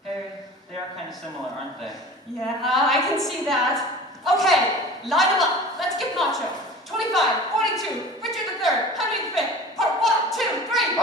Hey, they are kind of similar, aren't they? Yeah, I can see that. Okay, line them up. Let's get macho. 25, 42, Richard III, Henry V, part 1, 2, 3.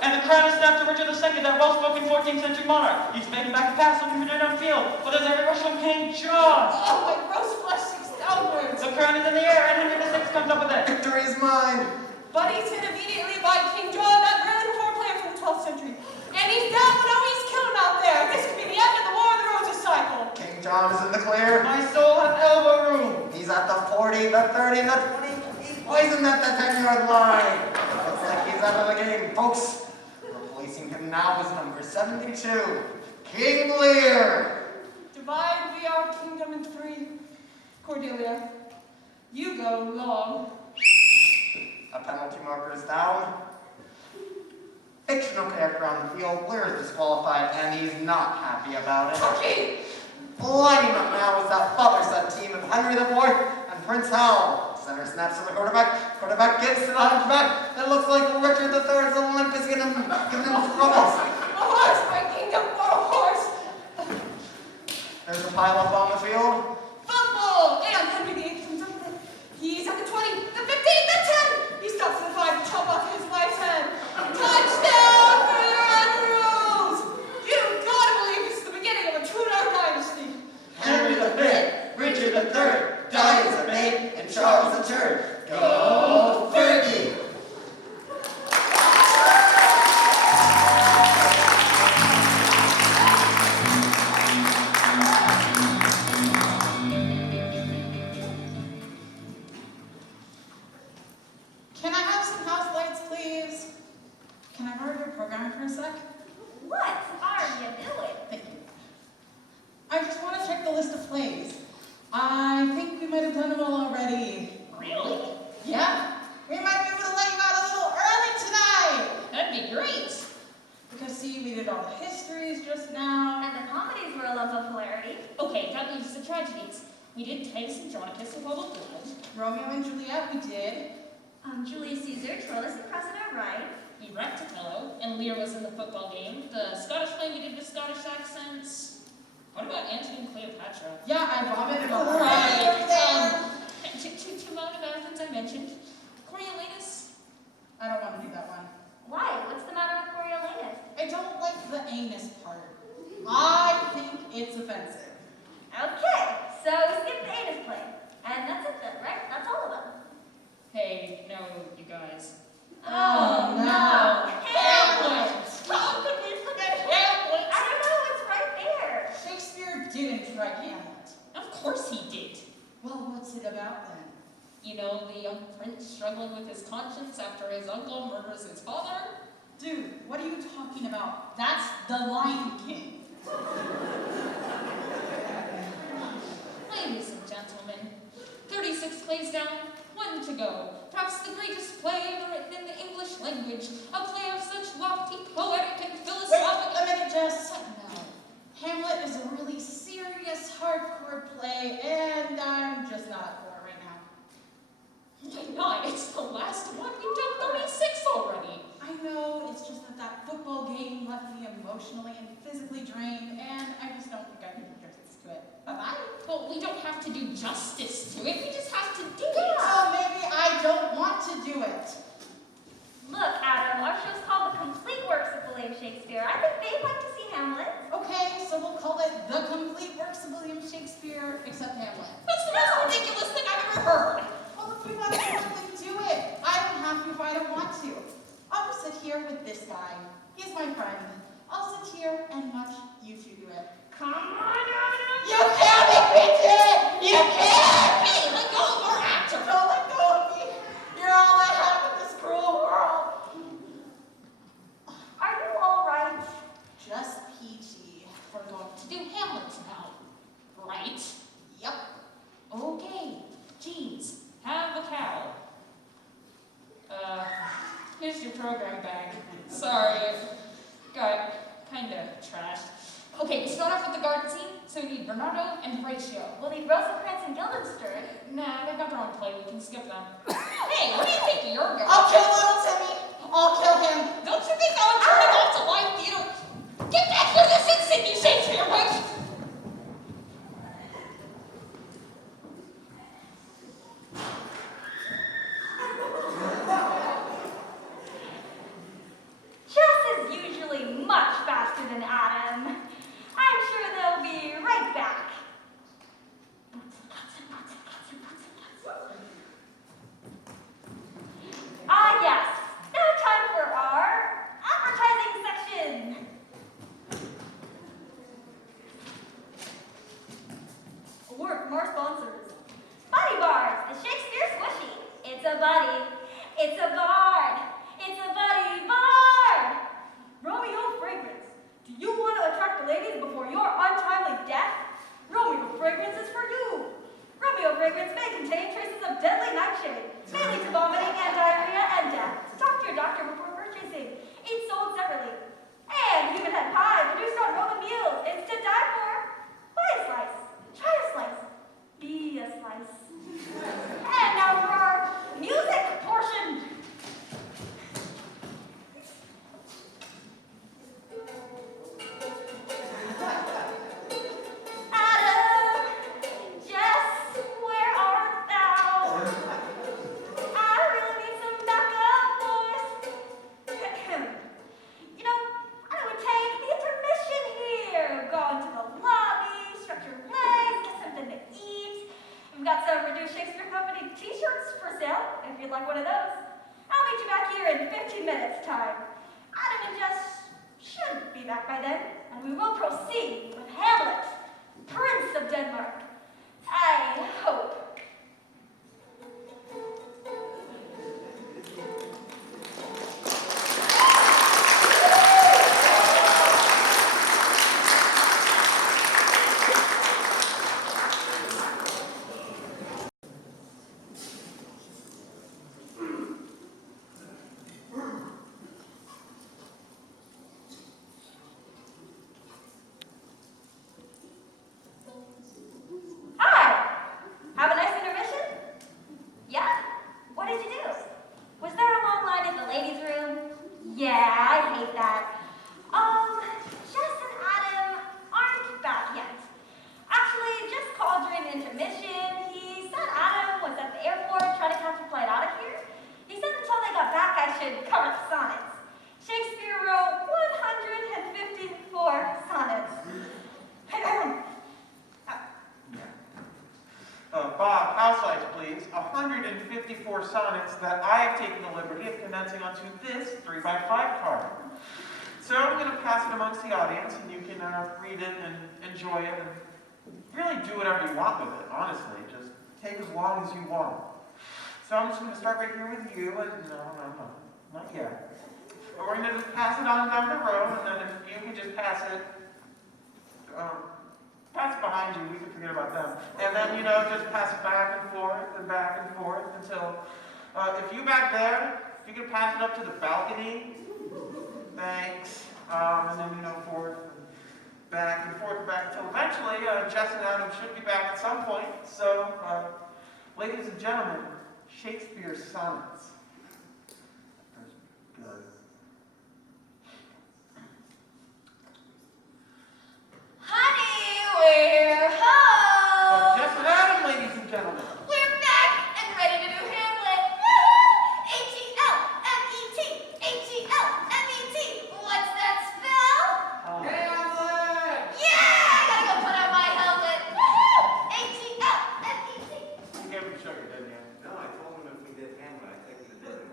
And the crown is snapped to Richard II, that well-spoken 14th century monarch. He's fading back to pass, looking for dead on field. But there's every rush from King John. Oh, my gross flesh sticks downwards. The crown is in the air, and Henry VI comes up with it. Victory is mine. But he's hit immediately by King John, that really poor player from the 12th century. And he's down, but oh, he's killed him out there. This could be the end of the War of the Roses cycle. King John is in the clear. My soul has elbow room. He's at the 40, the 30, the 20. He's poisoned at the 10-yard line. Looks like he's out of the game, folks. Replacing him now is number 72, King Lear. Divide we our kingdom in 3. Cordelia, you go long. A penalty marker is down. Fictional character on the field, Lear is disqualified, and he's not happy about it. Turkey! Lining up now is that father-son team of Henry IV and Prince Hal. Center snaps to the quarterback. Quarterback gets to the hunchback. It looks like Richard III's limp is giving him troubles. A horse, my kingdom, what a horse! There's a pile up on the field. Fumble! And Henry VIII comes up with it. He's at the 20, the 15, the 10! He stops at the 5 to chop off his wife's head. Touchdown for your Andrews! You've got to believe this is the beginning of a Tudor dynasty. Henry V, Richard III, Di is a maid, and Charles a turd. Go Fergie! Can I have some house lights, please? Can I borrow your programmer for a sec? What are you doing? Thank you. I just want to check the list of plays. I think we might have done them all already. Really? Yeah, we might be able to let you out a little early tonight. That'd be great. Because see, we did all the histories just now. And the comedies were a love of hilarity. Okay, that leaves the tragedies. We did Titus and Andronicus with all the blood. Romeo and Juliet, we did. Julius Caesar, Troilus and Cressida, right? We wrecked Othello, and Lear was in the football game. The Scottish play we did with Scottish accents. What about Antony and Cleopatra? Yeah, I vomited all Right. Two Mount of Athens I mentioned. Coriolanus. I don't want to do that one. Why? What's the matter with Coriolanus? I don't like the anus part. I think it's offensive. Okay, so skip the anus play. And that's it then, right? That's all of them. Hey, no, you guys. Oh, no. Hamlet! How could we forget Hamlet? I don't know, it's right there. Shakespeare didn't write Hamlet. Of course he did. Well, what's it about then? You know, the young prince struggling with his conscience after his uncle murders his father? Dude, what are you talking about? That's The Lion King. Ladies and gentlemen, 36 plays down, 1 to go. Perhaps the greatest play ever written in the English language. A play of such lofty, poetic, and philosophical... Wait a minute, Jess. No. Hamlet is a really serious, hardcore play, and I'm just not up for it right now. Why not? It's the last one. You've done 36 already. I know, it's just that football game left me emotionally and physically drained, and I just don't think I can do justice to it. Bye-bye. Well, we don't have to do justice to it. We just have to do it. Oh, maybe I don't want to do it. Look, Adam, our show's called The Complete Works of William Shakespeare. I think they'd like to see Hamlet. Okay, so we'll call it The Complete Works of William Shakespeare, except Hamlet. That's the most ridiculous thing I've ever heard. Well, if we want to do it, then do it. I don't have to if I don't want to. I'll just sit here with this guy. He's my friend. I'll sit here and watch you two do it. Come on, Adam. You can't make me do it! You can't! Hey, let go of our actor. Don't let go of me. program bag. Sorry, got kinda trashed. Okay, we start off with the garden scene, so we need Bernardo and Horatio. We'll need Rosencrantz and Guildenstern. Nah, they've got their own play, we can skip them. Hey, what do you think you're going? I'll kill little Timmy. I'll kill him. Don't you think I would turn him off to live theater? Get back here this instant, you Shakespeare witch! Jess is usually much faster than Adam. I'm sure they'll be right back. Ah, yes. Now time for our advertising section. A word from our sponsors. Body Bars, the Shakespeare squishy. It's a buddy. It's a bard. It's a buddy bard. Romeo Fragrance. Do you want to attract the ladies before your untimely death? Romeo Fragrance is for you. Romeo Fragrance may contain traces of deadly nightshade, may lead to vomiting and diarrhea and death. Talk to your doctor before purchasing. Each sold separately. And human head pie produced on Roman meals. It's to die for. Buy a slice. Try a slice. Be a slice. And now for our music portion. Adam, Jess, where art thou? I really need some backup, boys. You know, I would take the intermission here. Gone to the lobby, stretch your legs, get something to eat. We've got some Reduced Shakespeare Company t-shirts for sale, if you'd like one of those. I'll meet you back here in 15 minutes' time. Adam and Jess should be back by then, and we will proceed with Hamlet, Prince of Denmark. I hope. Bob, house lights, please. 154 sonnets that I have taken the liberty of condensing onto this 3x5 card. So I'm going to pass it amongst the audience, and you can read it and enjoy it, and really do whatever you want with it, honestly. Just take as long as you want. So I'm just going to start right here with you, and no, not yet. But we're going to just pass it on down the row, and then if you can just pass it behind you, we can forget about them. And then, you know, just pass it back and forth until, if you back there, if you could pass it up to the balcony, thanks. And then, you know, forth, and back until eventually, Jess and Adam should be back at some point. So, ladies and gentlemen, Shakespeare's sonnets. Good. Honey, we're home! Jess and Adam, ladies and gentlemen. We're back and ready to do Hamlet! H-E-L-M-E-T! H-E-L-M-E-T! What's that spell? Hamlet! Yeah! I gotta go put on my helmet! H-E-L-M-E-T! You gave him sugar, didn't you? No, I told him if we did Hamlet, I'd take him to dinner.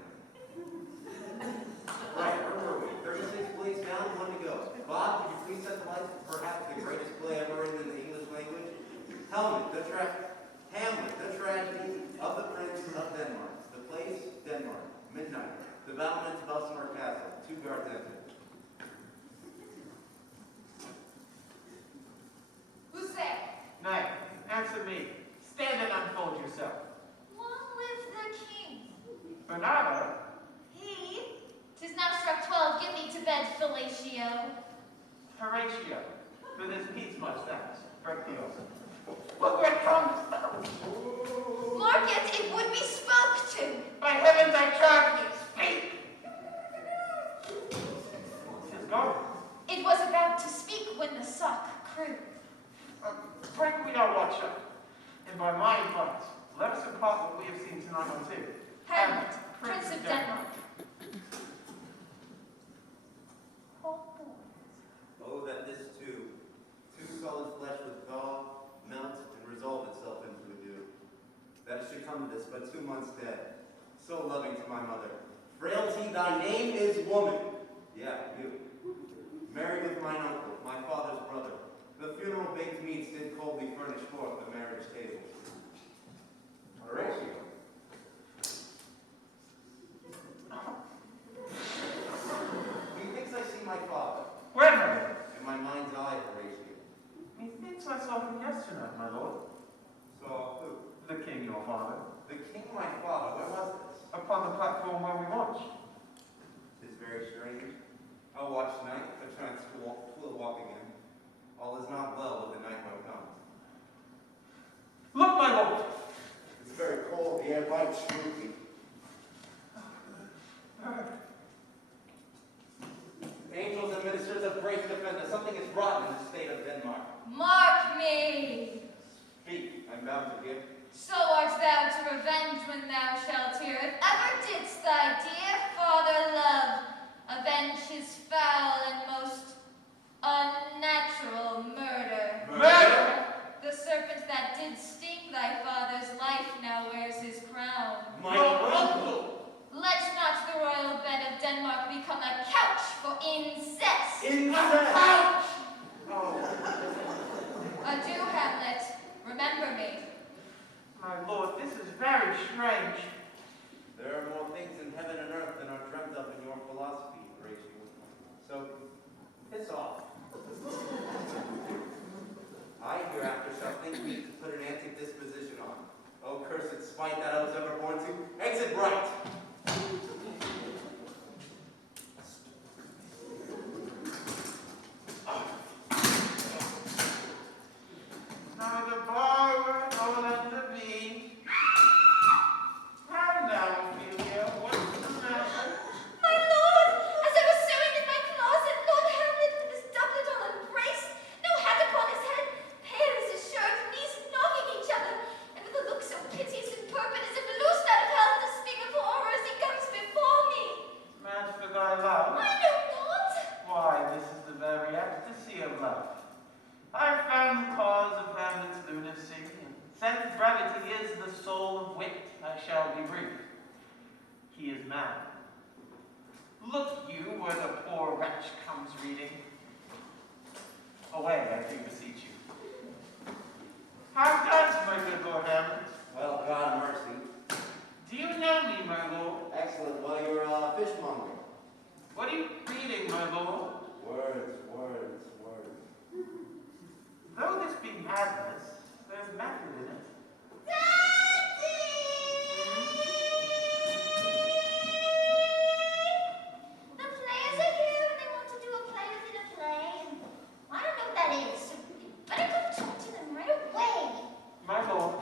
Right, where were we? 36 plays down, 1 to go. Bob, could you please set the lights for perhaps the greatest play ever written in the English language? Hamlet, the tragedy of the Prince of Denmark. The place, Denmark. Midnight. The battlements of Elsinore Castle. 2 guards enter. Who's there? Knight, answer me. Stand and unfold yourself. Long live the king. Bernardo, He, to to bed, fellatio. Horatio, for this needs much thanks. Break the oath. Look where it comes. Mark it would be spoke to. By heavens, I charge you, speak. Tis gone. It was about to speak when the sock crew. Break we our watch up, and by my advice, let us impart what we have seen tonight on two. Hamlet, Prince of Denmark. Oh, that this too solid flesh with thaw, melt, and resolve itself into a dew. That it should come to this, but 2 months dead, so loving to my mother. Frailty, thy name is woman. Yeah, you. Married with mine uncle, my father's brother. The funeral baked meats did coldly furnish forth the marriage table. Horatio. Methinks I see my father. Where, my lord? In my mind's eye, Horatio. Methinks I saw him yesterday, my lord. Saw who? The king, your father. The king, my father. Where was this? Upon the platform where we watched. Tis very strange. A watch night, a chance to walk again. All is not well with the night when comes. Look, my lord. It's very cold. The air bites shrewdly. Angels and ministers of grace defend us. Something is rotten in the state of Denmark. Mark me. Speak. I'm bound to give. So art thou to revenge when thou shalt hear. If ever didst thy dear father love, avenge his foul and most unnatural murder. Murder! The serpent that did sting thy father's life now wears his crown. My uncle! Let not the royal bed of Denmark become a couch for incest. Incest! Adieu, Hamlet. Remember me. My lord, this is very strange. There are more things in heaven and earth than are dreamt of in your philosophy, Horatio. So, piss off. I hereafter shall think meet to put an antic disposition on. Oh, cursed spite that I was ever born to. Exit right! Neither borrower nor lender be. How now, Ophelia? What's the matter? My lord, as I was sewing in my closet, Lord Hamlet with his doublet all embraced, no hat upon his head, pale as his shirt, knees knocking each other, and with a look so piteous and purpose as if loosed out of hell to speak of horrors he comes before me. Mad for thy love? I know not. Why, this is the very ecstasy of love. I found the cause of Hamlet's lunacy, and since brevity is the soul of wit, I shall be brief. He is mad. Look you where the poor wretch comes reading. Away, I do beseech you. How does my good Lord Hamlet? Well, God mercy. Do you know me, my lord? Excellent. Well, you're a fishmonger. What are you reading, my lord? Words, words, words. Though this be madness, there's method in it. The players are here and they want to do a play within a play. And I don't know what that is, so you better go talk to them right away. My lord.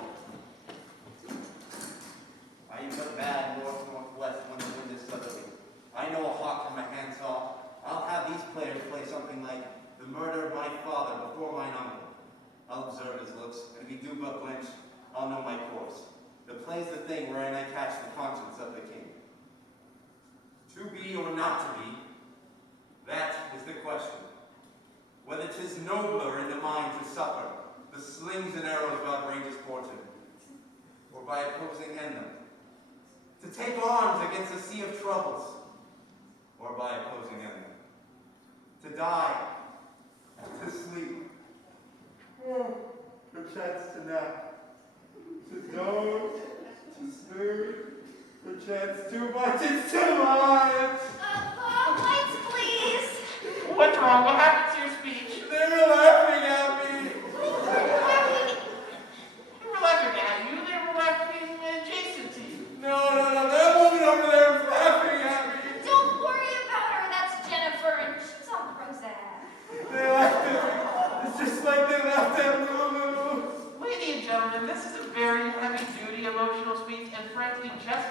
I am but bad north-northwest when the wind is southerly. I know a hawk from a handsaw. I'll have these players play something like the murder of my father before mine uncle. I'll observe his looks, and if he do but blench, I'll know my course. The play's the thing wherein I catch the conscience of the king. To be or not to be, that is the question. Whether 'tis nobler in the mind to suffer the slings and arrows of outrageous fortune, or by opposing end them, to take arms against a sea of troubles, or by opposing end them, to die, to sleep, perchance to nap, to doze, to snooze, perchance too much, it's too much! Lights, please. What's wrong? What happened to your speech? They were laughing at me! They were laughing at you. They were laughing adjacent to you. No, that woman over there was laughing at me! Don't worry about her. That's Jennifer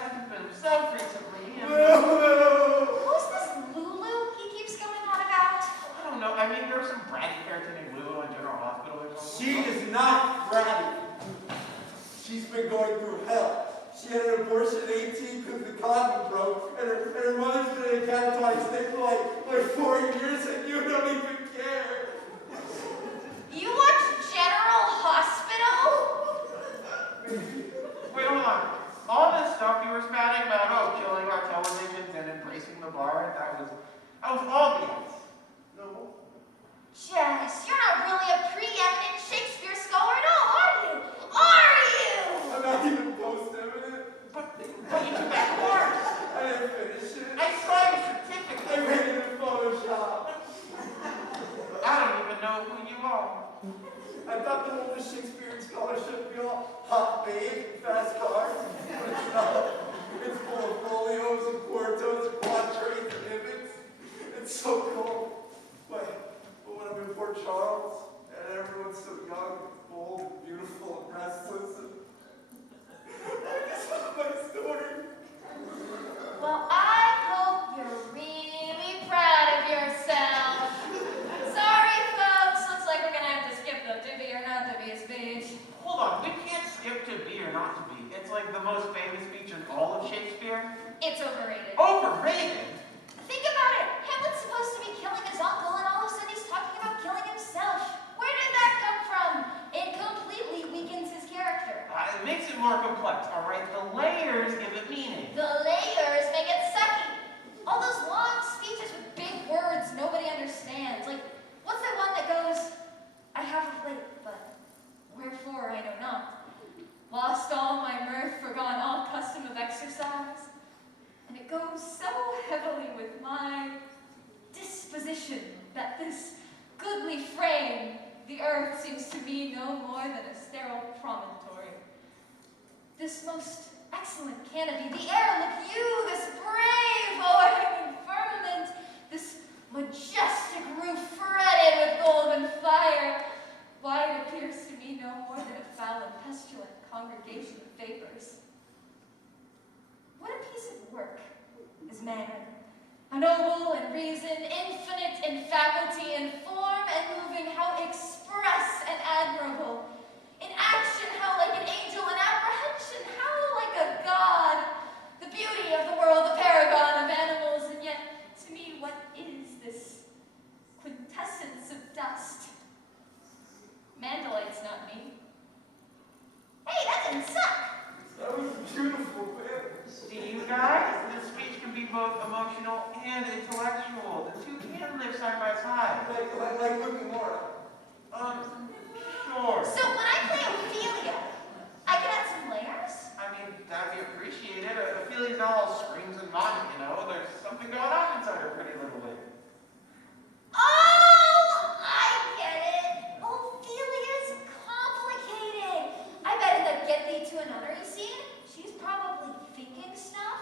hasn't been himself recently. And, Who's this Lulu he keeps going on about? I don't know. I mean, there was some bratty character named Lulu in General Hospital or something. She is not bratty. She's been going through hell. She had an abortion at 18 because the condom broke, and her mother's been in a catatonic state for like 4 years, and you don't even care. You watch General Hospital? Wait, hold on. All this stuff you were spouting about, killing our televisions and embracing the bar, that was all BS. No. Jess, you're not really a preeminent Shakespeare scholar at all, are you? Are you? I'm not even post-eminent. But you took that course. I didn't finish it. I saw your certificate. I made it in Photoshop. I don't even know who you are. I thought the whole Shakespeare scholarship would be all hot babe, fast cars, but it's not. It's full of folios and quartos and quatrains and pivots. It's so cool. But when I'm in Port Charles, and everyone's so young, bold, beautiful, and restless, and I just love my story. Well, I hope you're really proud of yourself. Sorry, folks. Looks like we're going to have to skip the to be or not to be speech. Hold on, we can't skip to be or not to be. It's like the most famous speech in all of Shakespeare. It's overrated. Overrated? Think about it. Hamlet's supposed to be killing his uncle, and all of a sudden he's talking about killing himself. Where did that come from? It completely weakens his character. It makes it more complex, all right? The layers give it meaning. The layers make it sucky. All those long speeches with big words nobody understands. Like, what's that one that goes, I have a plate, but wherefore I know not. Lost all my mirth, forgone all custom of exercise. And it goes so heavily with my disposition that this goodly frame, the earth, seems to me no more than a sterile promontory. This most excellent canopy, the air, look you, this brave o'erhanging firmament, this majestic roof fretted with golden fire, why it appears to me no more than a foul and pestilent congregation of vapors. What a piece of work is man, how noble in reason, infinite in faculty, in form and moving, how express and admirable, in action how like an angel, in apprehension how like a god, the beauty of the world, the paragon of animals, and yet to me what is this quintessence of dust? Mandalite's not me. Hey, that didn't suck! That was beautiful, man. See, you guys, this speech can be both emotional and intellectual. The two can live side by side. Like Luke and Laura. Sure. So when I play Ophelia, I can add some layers? I mean, that'd be appreciated. Ophelia's not all screams and moaning, you know? There's something going on inside her pretty little lady. Oh, I get it. Ophelia's complicated. I bet in the Get Thee to a Nunnery scene, she's probably thinking stuff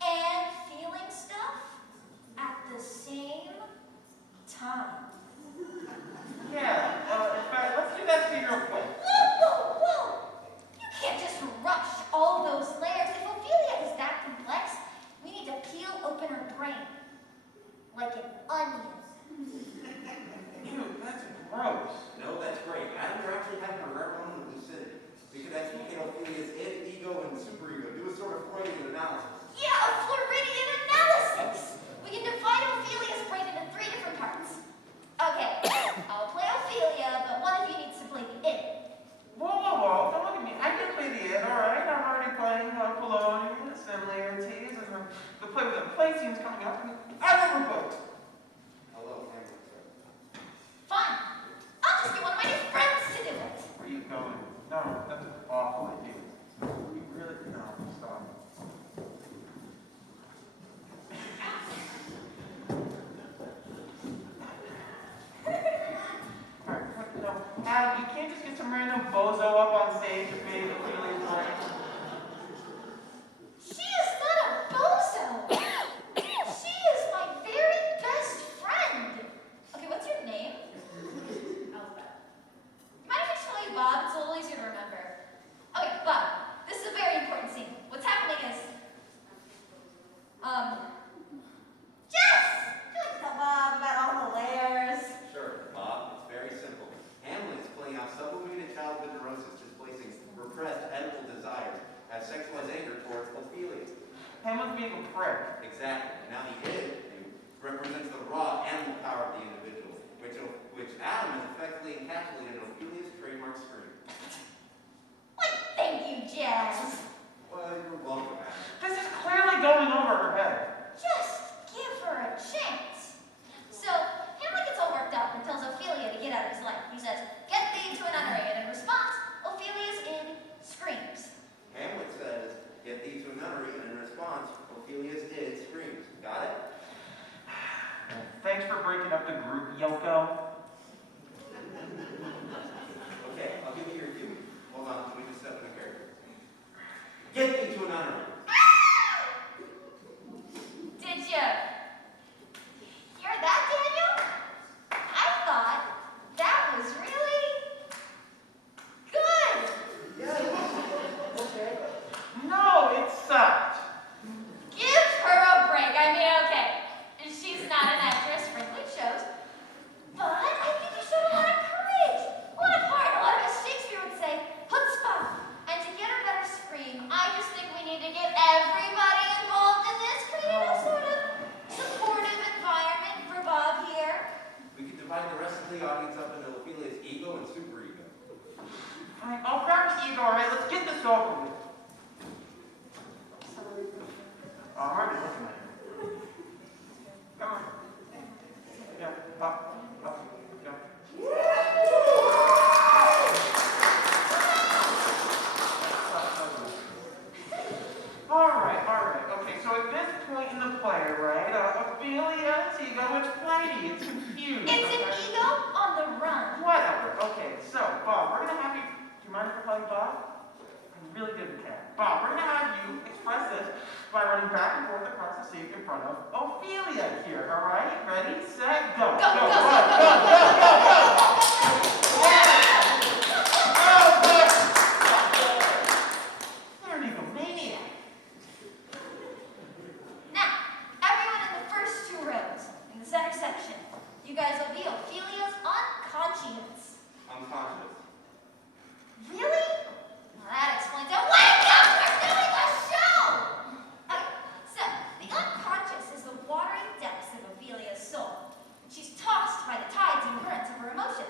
and feeling stuff at the same time. Yeah, in fact, let's do that scene real quick. Whoa. You can't just rush all those layers. If Ophelia is that complex, we need to peel open her brain. Like an onion. Ew, that's gross. No, that's great. Adam, you're actually having a rare moment of lucidity. We could explicate Ophelia's id, ego, and superego. Do a sort of Freudian analysis. Yeah, a Floridian analysis. We can divide Ophelia's brain into 3 different parts. Okay, I'll play Ophelia, but one of you needs to play the id. Whoa, don't look at me. I can play the id, alright? I'm already playing Polonium, similarities, and the play with the play scene's coming up, and I never booked. Hello, Hamlet, sir. Fine. I'll just get one of my new friends to do it. Where are you going? No, that's an awful idea. You really, no, stop. Alright, no, Adam, you can't just get some random bozo up on stage and make it really right. She is not a bozo. She is my very best you being a prick. Exactly. Now the id represents the raw animal power of the individual, which Adam has effectively encapsulated in Ophelia's trademark scream. Why, thank you, Jazz. Well, you're welcome, Adam. This is clearly going over her head. Just give her a chance. So, Hamlet gets all worked up and tells Ophelia to get out of his life. He says, "Get thee to a nunnery," and in response, Ophelia's id screams. Hamlet says, "Get thee to a nunnery," and in response, Ophelia's id screams. Got it? Thanks for breaking up the group, Yoko. Okay, I'll give you your cue. Hold on, let me just step in the character. Get thee to a nunnery. Did you hear that, Daniel? I thought that was really good. Yeah. Okay. No, it sucked. Give her a break. I mean, okay, she's not an actress, frankly shows, but I think you showed a lot of courage, a lot of heart, a lot of, as Shakespeare would say, chutzpah. And to get her better scream, I just think we need to get everybody involved in this, create a sort of supportive environment for Bob here. We could divide the rest of the audience up into Ophelia's ego and superego. Fine, I'll grab the ego, alright? Let's get this over with. Oh, I'm already looking at you. Come on. Yeah, up, yeah. Alright. Okay, so at this point in the play, right, Ophelia's ego, which lady? It's confused. It's an okay? ego on the run. Whatever. Okay, so, Bob, we're gonna have you, do you mind if I call you Bob? I'm really good at cat. Bob, we're gonna have you express this by running back and forth across the stage in front of Ophelia here, alright? Ready, set, go. Go. There you go, maniac. Now, everyone in the first two rows, in the center section, you guys will be Ophelia's unconscious. Unconscious. Really? Well, that explains it. Wake up! We're doing a show! Okay, so the unconscious is the watery depths of Ophelia's soul. She's tossed by the tides and currents of her emotions.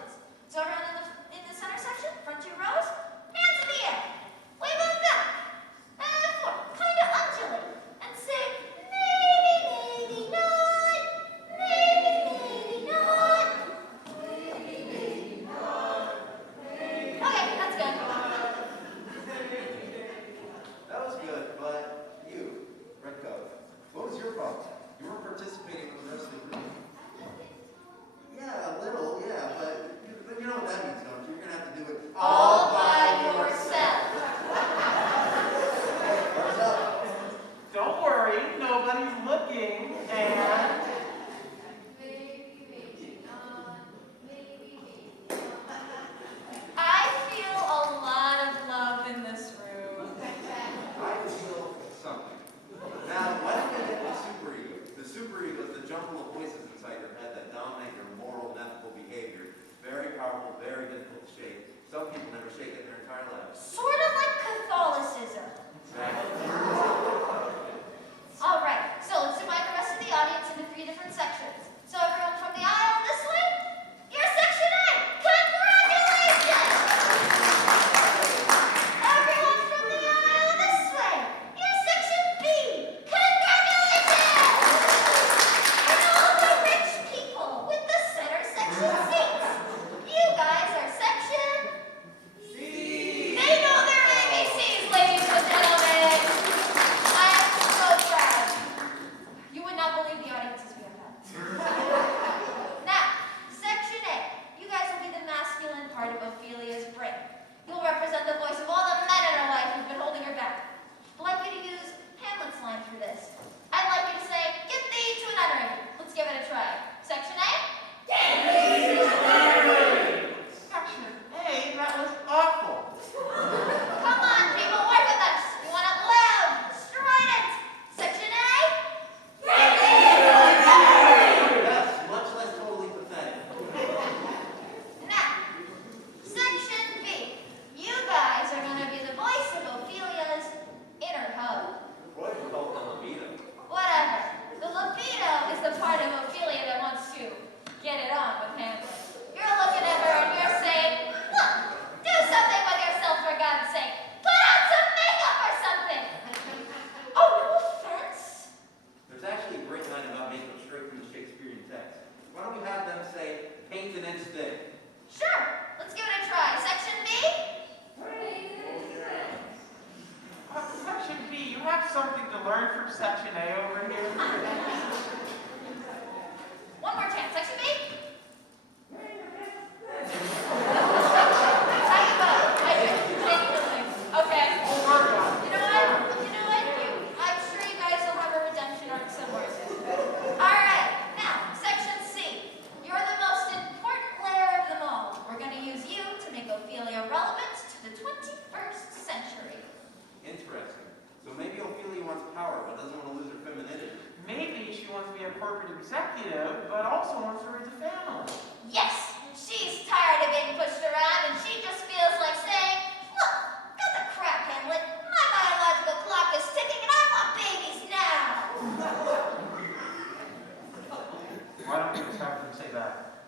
something to learn from Section A over here? One more chance. Section B? Okay. We'll work on it. You know what? I'm sure you guys will have a redemption arc somewhere soon. Alright, now, Section C. You're the most important layer of them all. We're going to use you to make Ophelia relevant to the 21st century. Interesting. So maybe Ophelia wants power, but doesn't want to lose her femininity. Maybe she wants to be a corporate executive, but also wants to raise a family. Yes, she's tired of being pushed around and she just feels like saying, look, cut the crap, Hamlet. My biological clock is ticking and I want babies now. Why don't we just have them say that?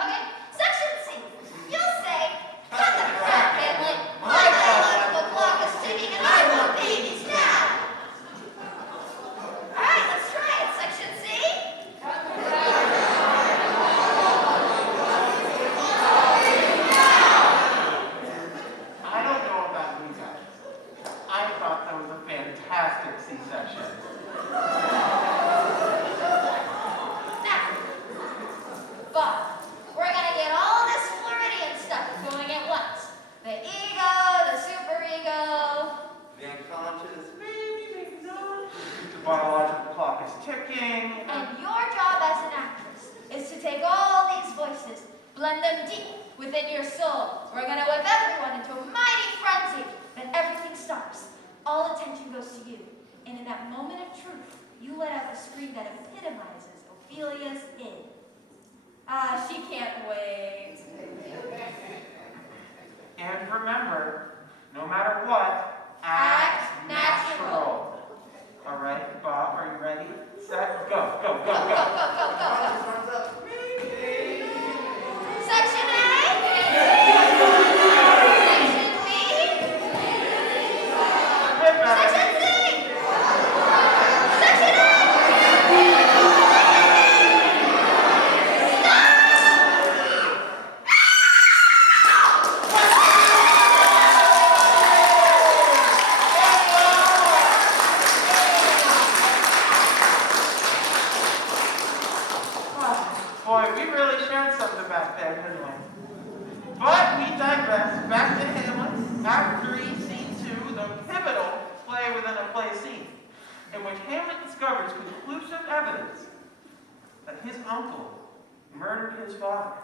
Okay, Section C. You'll say, cut the crap, Hamlet. My biological clock is ticking and I want babies now. Alright, let's try it, Section C. I don't know about you guys. I thought that was a fantastic C-section. Now, but we're gonna get all this Floridian stuff going at once. The ego, the superego. The unconscious. The biological clock is ticking. And your job as an actress is to take all these voices, blend them deep within your soul. We're gonna whip everyone into a mighty frenzy. Then everything stops. All attention goes to you. And in that moment of truth, you let out a scream that epitomizes Ophelia's id. Ah, she can't wait. And remember, no matter what, act natural. All right, Bob, are you ready? Set, go, go, go, go. Go. Section A. Section B. Section C. Section A. Boy, we really shared something back there, didn't we? But we digress. Back to Hamlet, Act 3, Scene 2, the pivotal play within a play scene, in which Hamlet discovers conclusive evidence that his uncle murdered his father.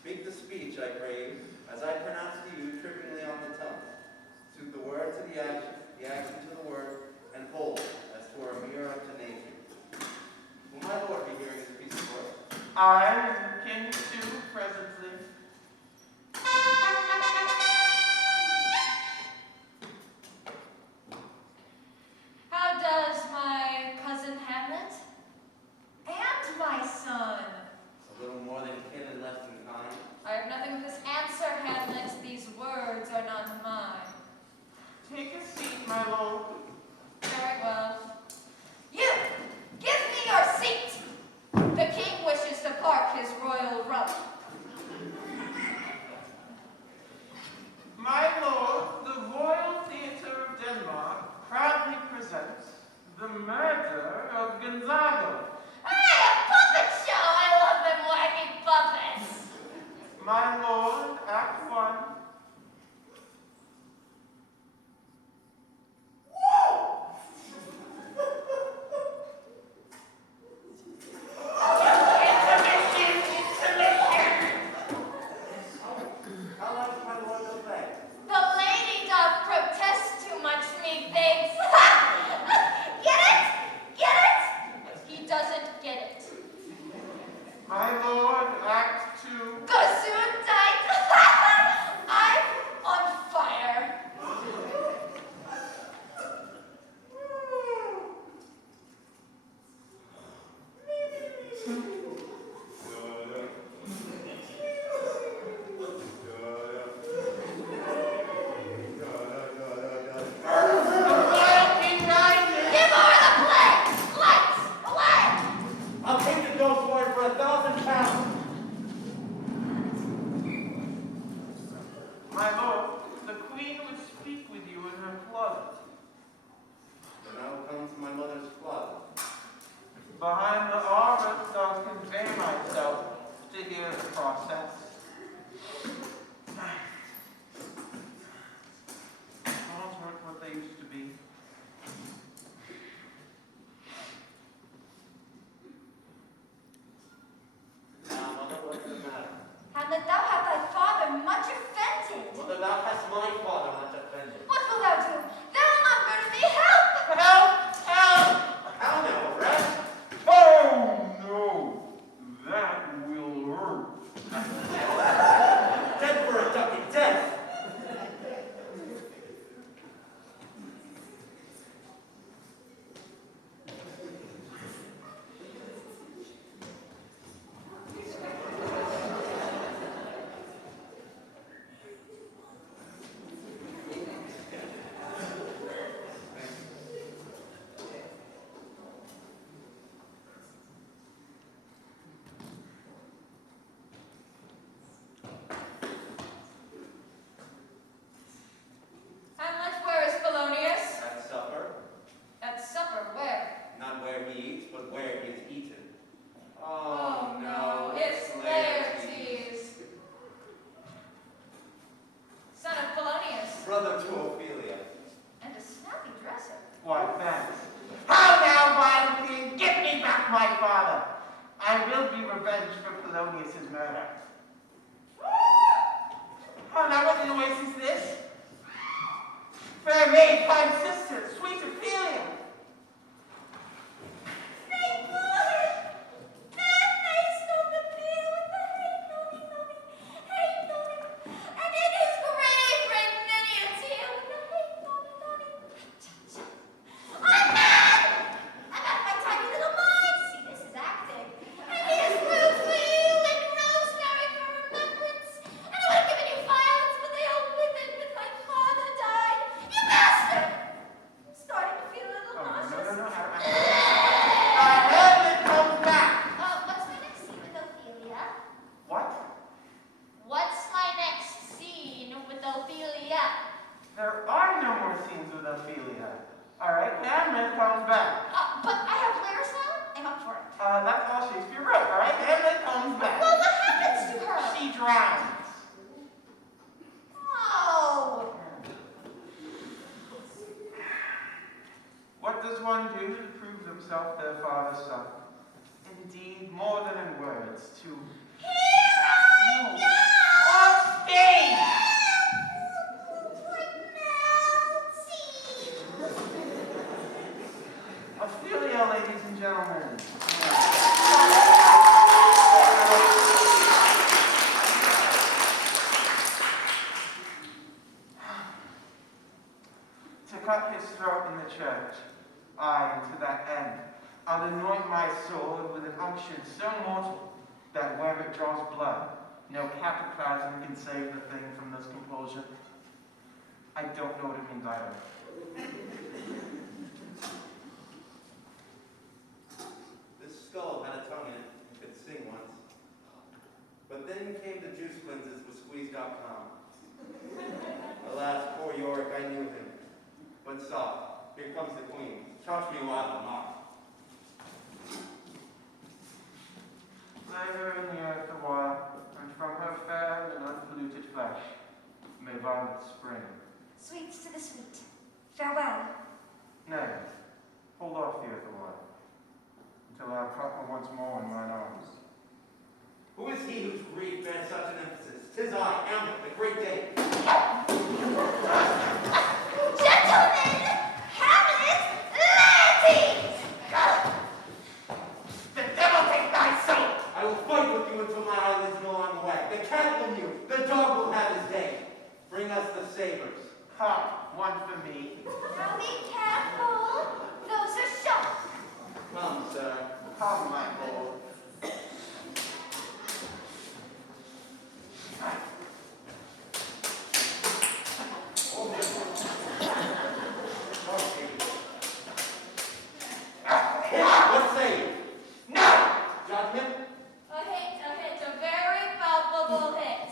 Speak the speech, I crave, as I pronounce to you trippingly on the tongue. Suit the word to the action to the word, and hold, as twere a mirror unto nature. Will my lord be hearing this piece of work? I and King too, presently. How does my cousin Hamlet and my son? A little more than kin and less than kind. I have nothing with this answer, Hamlet. These words are not mine. Take a seat, my lord. Very well. You, give me your seat. The king wishes to park his royal rump. revenge for Polonius's murder. Oh, now what noise is this? Fair maid, kind sister, sweet Ophelia. There are no more scenes with Ophelia. All right, Hamlet comes back. But I have lyrics now. I'm up for it. That's all Shakespeare wrote. All right, Hamlet comes back. Well, what happens to her? She drowns. Oh. What does one do to prove themselves their father's son? Indeed, more than in words, to... Here I go! On stage! Ophelia, ladies and gentlemen. To cut his throat in the church, aye, and to that end, I'll anoint my sword with an unction so mortal that where it draws blood, no cataplasm can save the thing from this compulsion. I don't know what it means either. This skull had a tongue in it and could sing once. But then came the juice cleanses with squeeze.com. Alas, poor Yorick, I knew him. But soft, here comes the queen. Charge me while I'm not. Lay her in the earth a while, and from her fair and unpolluted flesh may violets spring. Sweets to the sweet. Farewell. Nay, hold off the earth a while, until I have caught her once more in mine arms. Who is he whose grief bears such an emphasis? 'Tis I, Hamlet, the great Dane. Gentlemen, Hamlet, Laertes! The devil take thy soul! I will fight with you until my eyelids no longer wag. The cat will mew, the dog will have his day. Bring us the sabers. Come, one for me. Now be careful. Those are sharp. Come, sir. Come, my lord. What say you? No! Judgment? A very palpable hit.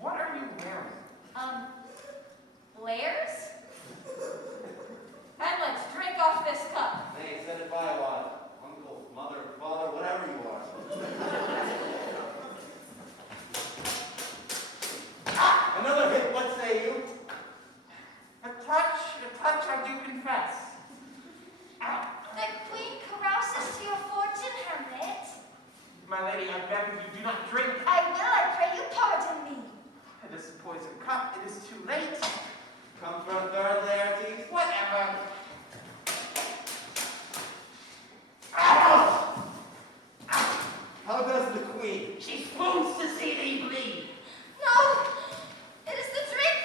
What are you wearing? Layers? Hamlet, drink off this cup. Nay, set it by a while. Uncle, mother, father, whatever you are. Another hit, what say you? A touch I do confess. The queen carouses to your fortune, Hamlet. My lady, I beg of you, do not drink. I will, I pray you pardon me. It is a poison cup. It is too late. Come for a third, Laertes? Whatever. How does the queen? She swoons to see thee bleed. No, it is the drink.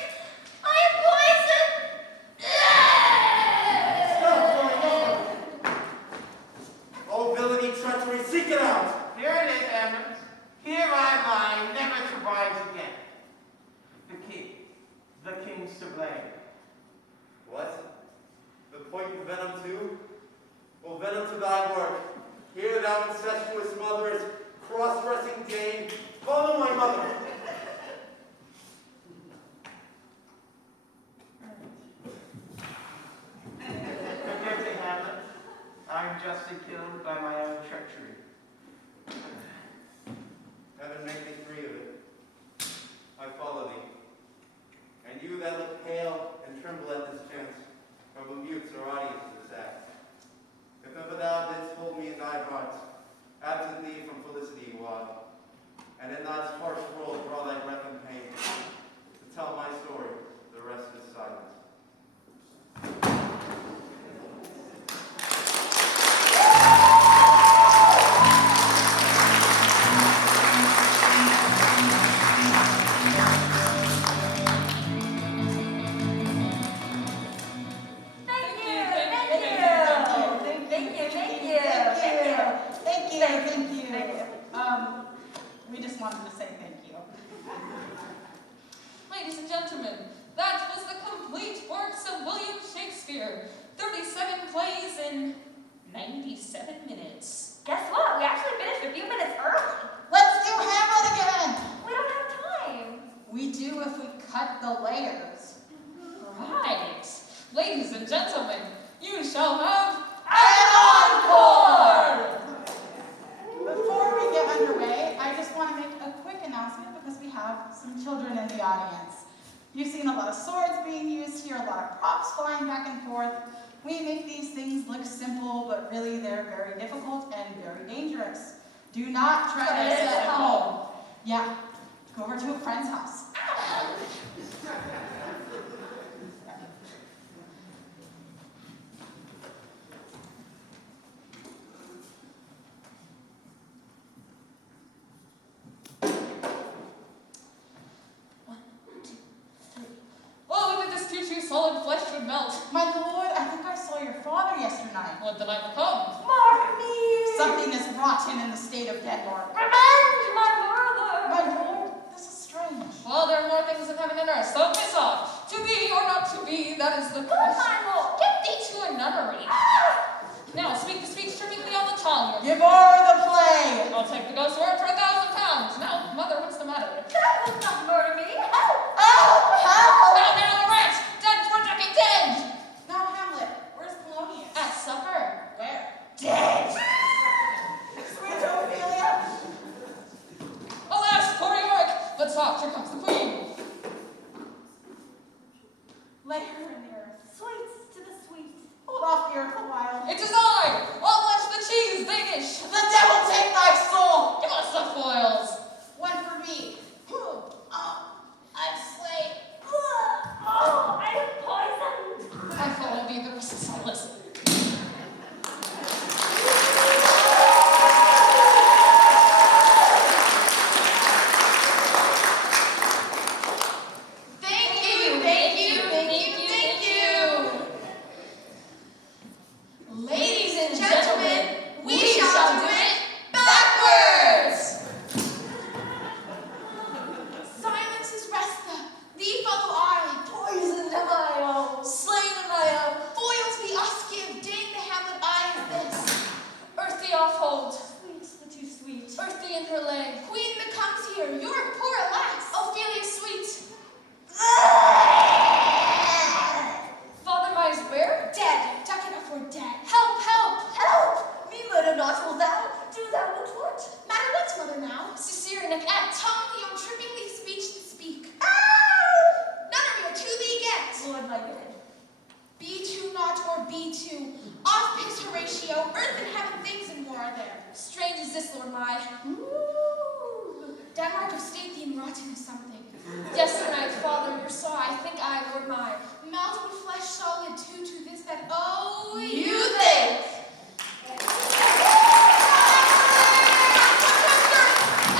I am poisoned. Stop going on. Oh, villainy, treachery, seek it out. Here it is, Hamlet. Here I lie, never to rise again. The king's to blame. What? The potent venom too? Well, venom to thy work. Here thou incestuous mother is cross-dressing Dane. Follow my mother. Forgive me, Hamlet. I am justly killed by my own treachery. Heaven make thee free of it. I follow thee. And you that look pale and tremble at this chance, are but mutes or audience to this act. If ever thou didst hold me in thy heart, absent thee from felicity, wanted to say thank you. Ladies and gentlemen, that was the complete works of William Shakespeare. 37 plays in 97 minutes. Guess what? We actually finished a few minutes early. Let's do Hamlet again. We don't have time. We do if we cut the layers. Right. Ladies and gentlemen, you shall have an encore! Before we get underway, I just want to make a quick announcement because we have some children in the audience. You've seen a lot of swords being used here, a lot of props flying back and forth. We make these things look simple, but really they're very difficult and very dangerous. Do not try this at home. Yeah, go over to a friend's house. Solid flesh would melt. My lord, I think I saw your father yesternight. What did I become? Mark me! Something is rotten in the state of Denmark. Revenge, my murder! My lord, this is strange. Well, there are more things in heaven and earth, so piss off. To be or not to be, that is the question. My lord! Get thee to a nunnery. Now, speak the speech trippingly on the tongue. Give o'er the play! I'll take the ghost word for £1,000. Now, mother, what's the matter? That will not murder me. Help! Oh, help! Now, the rat! Dead for a decade, dead! Now, Hamlet, where's Polonius? At supper. Where? Dead! Sweet Ophelia! Alas, poor Yorick! But soft, here comes the queen. Lay her in the earth. Sweets to the sweet. Hold off the earth a while. It is I! I'll lunch the cheese, Danish! The devil take thy soul! Give us the foils! One for me. I'm slain. Oh, I am poisoned. I follow thee, the rest is silence. Ladies and gentlemen, we shall do it backwards! Silence is Resta, thee follow I. Poisoned am I, oh, slain am I, Foils be us give, dang the Hamlet eye is this. Earthy off-hold, Sweets the too sweet. earthy in her leg. Queen that comes here, you're poor alas. Ophelia sweet. Father Mize where? Dead, duck it up for dead. Help, help! Help! Me murder not will thou, do thou not what? Matter what's mother now? Cicerinic at. Tongue the untrippingly speech to speak. Ow! Nunnery or to thee get. Lord my good. B2 not or B2. Off piss Horatio, earth and heaven things and more are there. Strange is this, Lord my. Ooh. Denmark of state thee rotten is something. Yesternight, father, your saw, I think I, Lord my. Melt with flesh solid too to this that oh You think!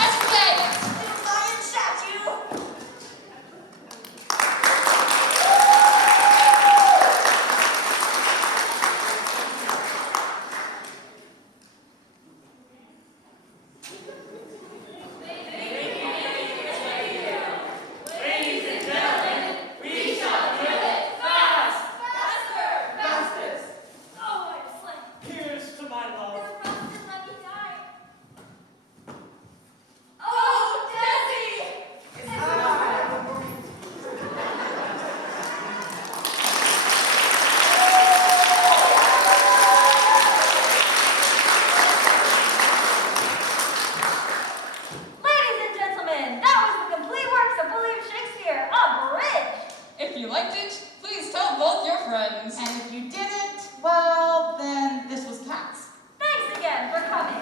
Escalade! Lion statue! Here's to my love. Ladies and gentlemen, that was the complete works of William Shakespeare, abridged. If you liked it, please tell both your friends. And if you didn't, well, then this was Cats. Thanks again for coming.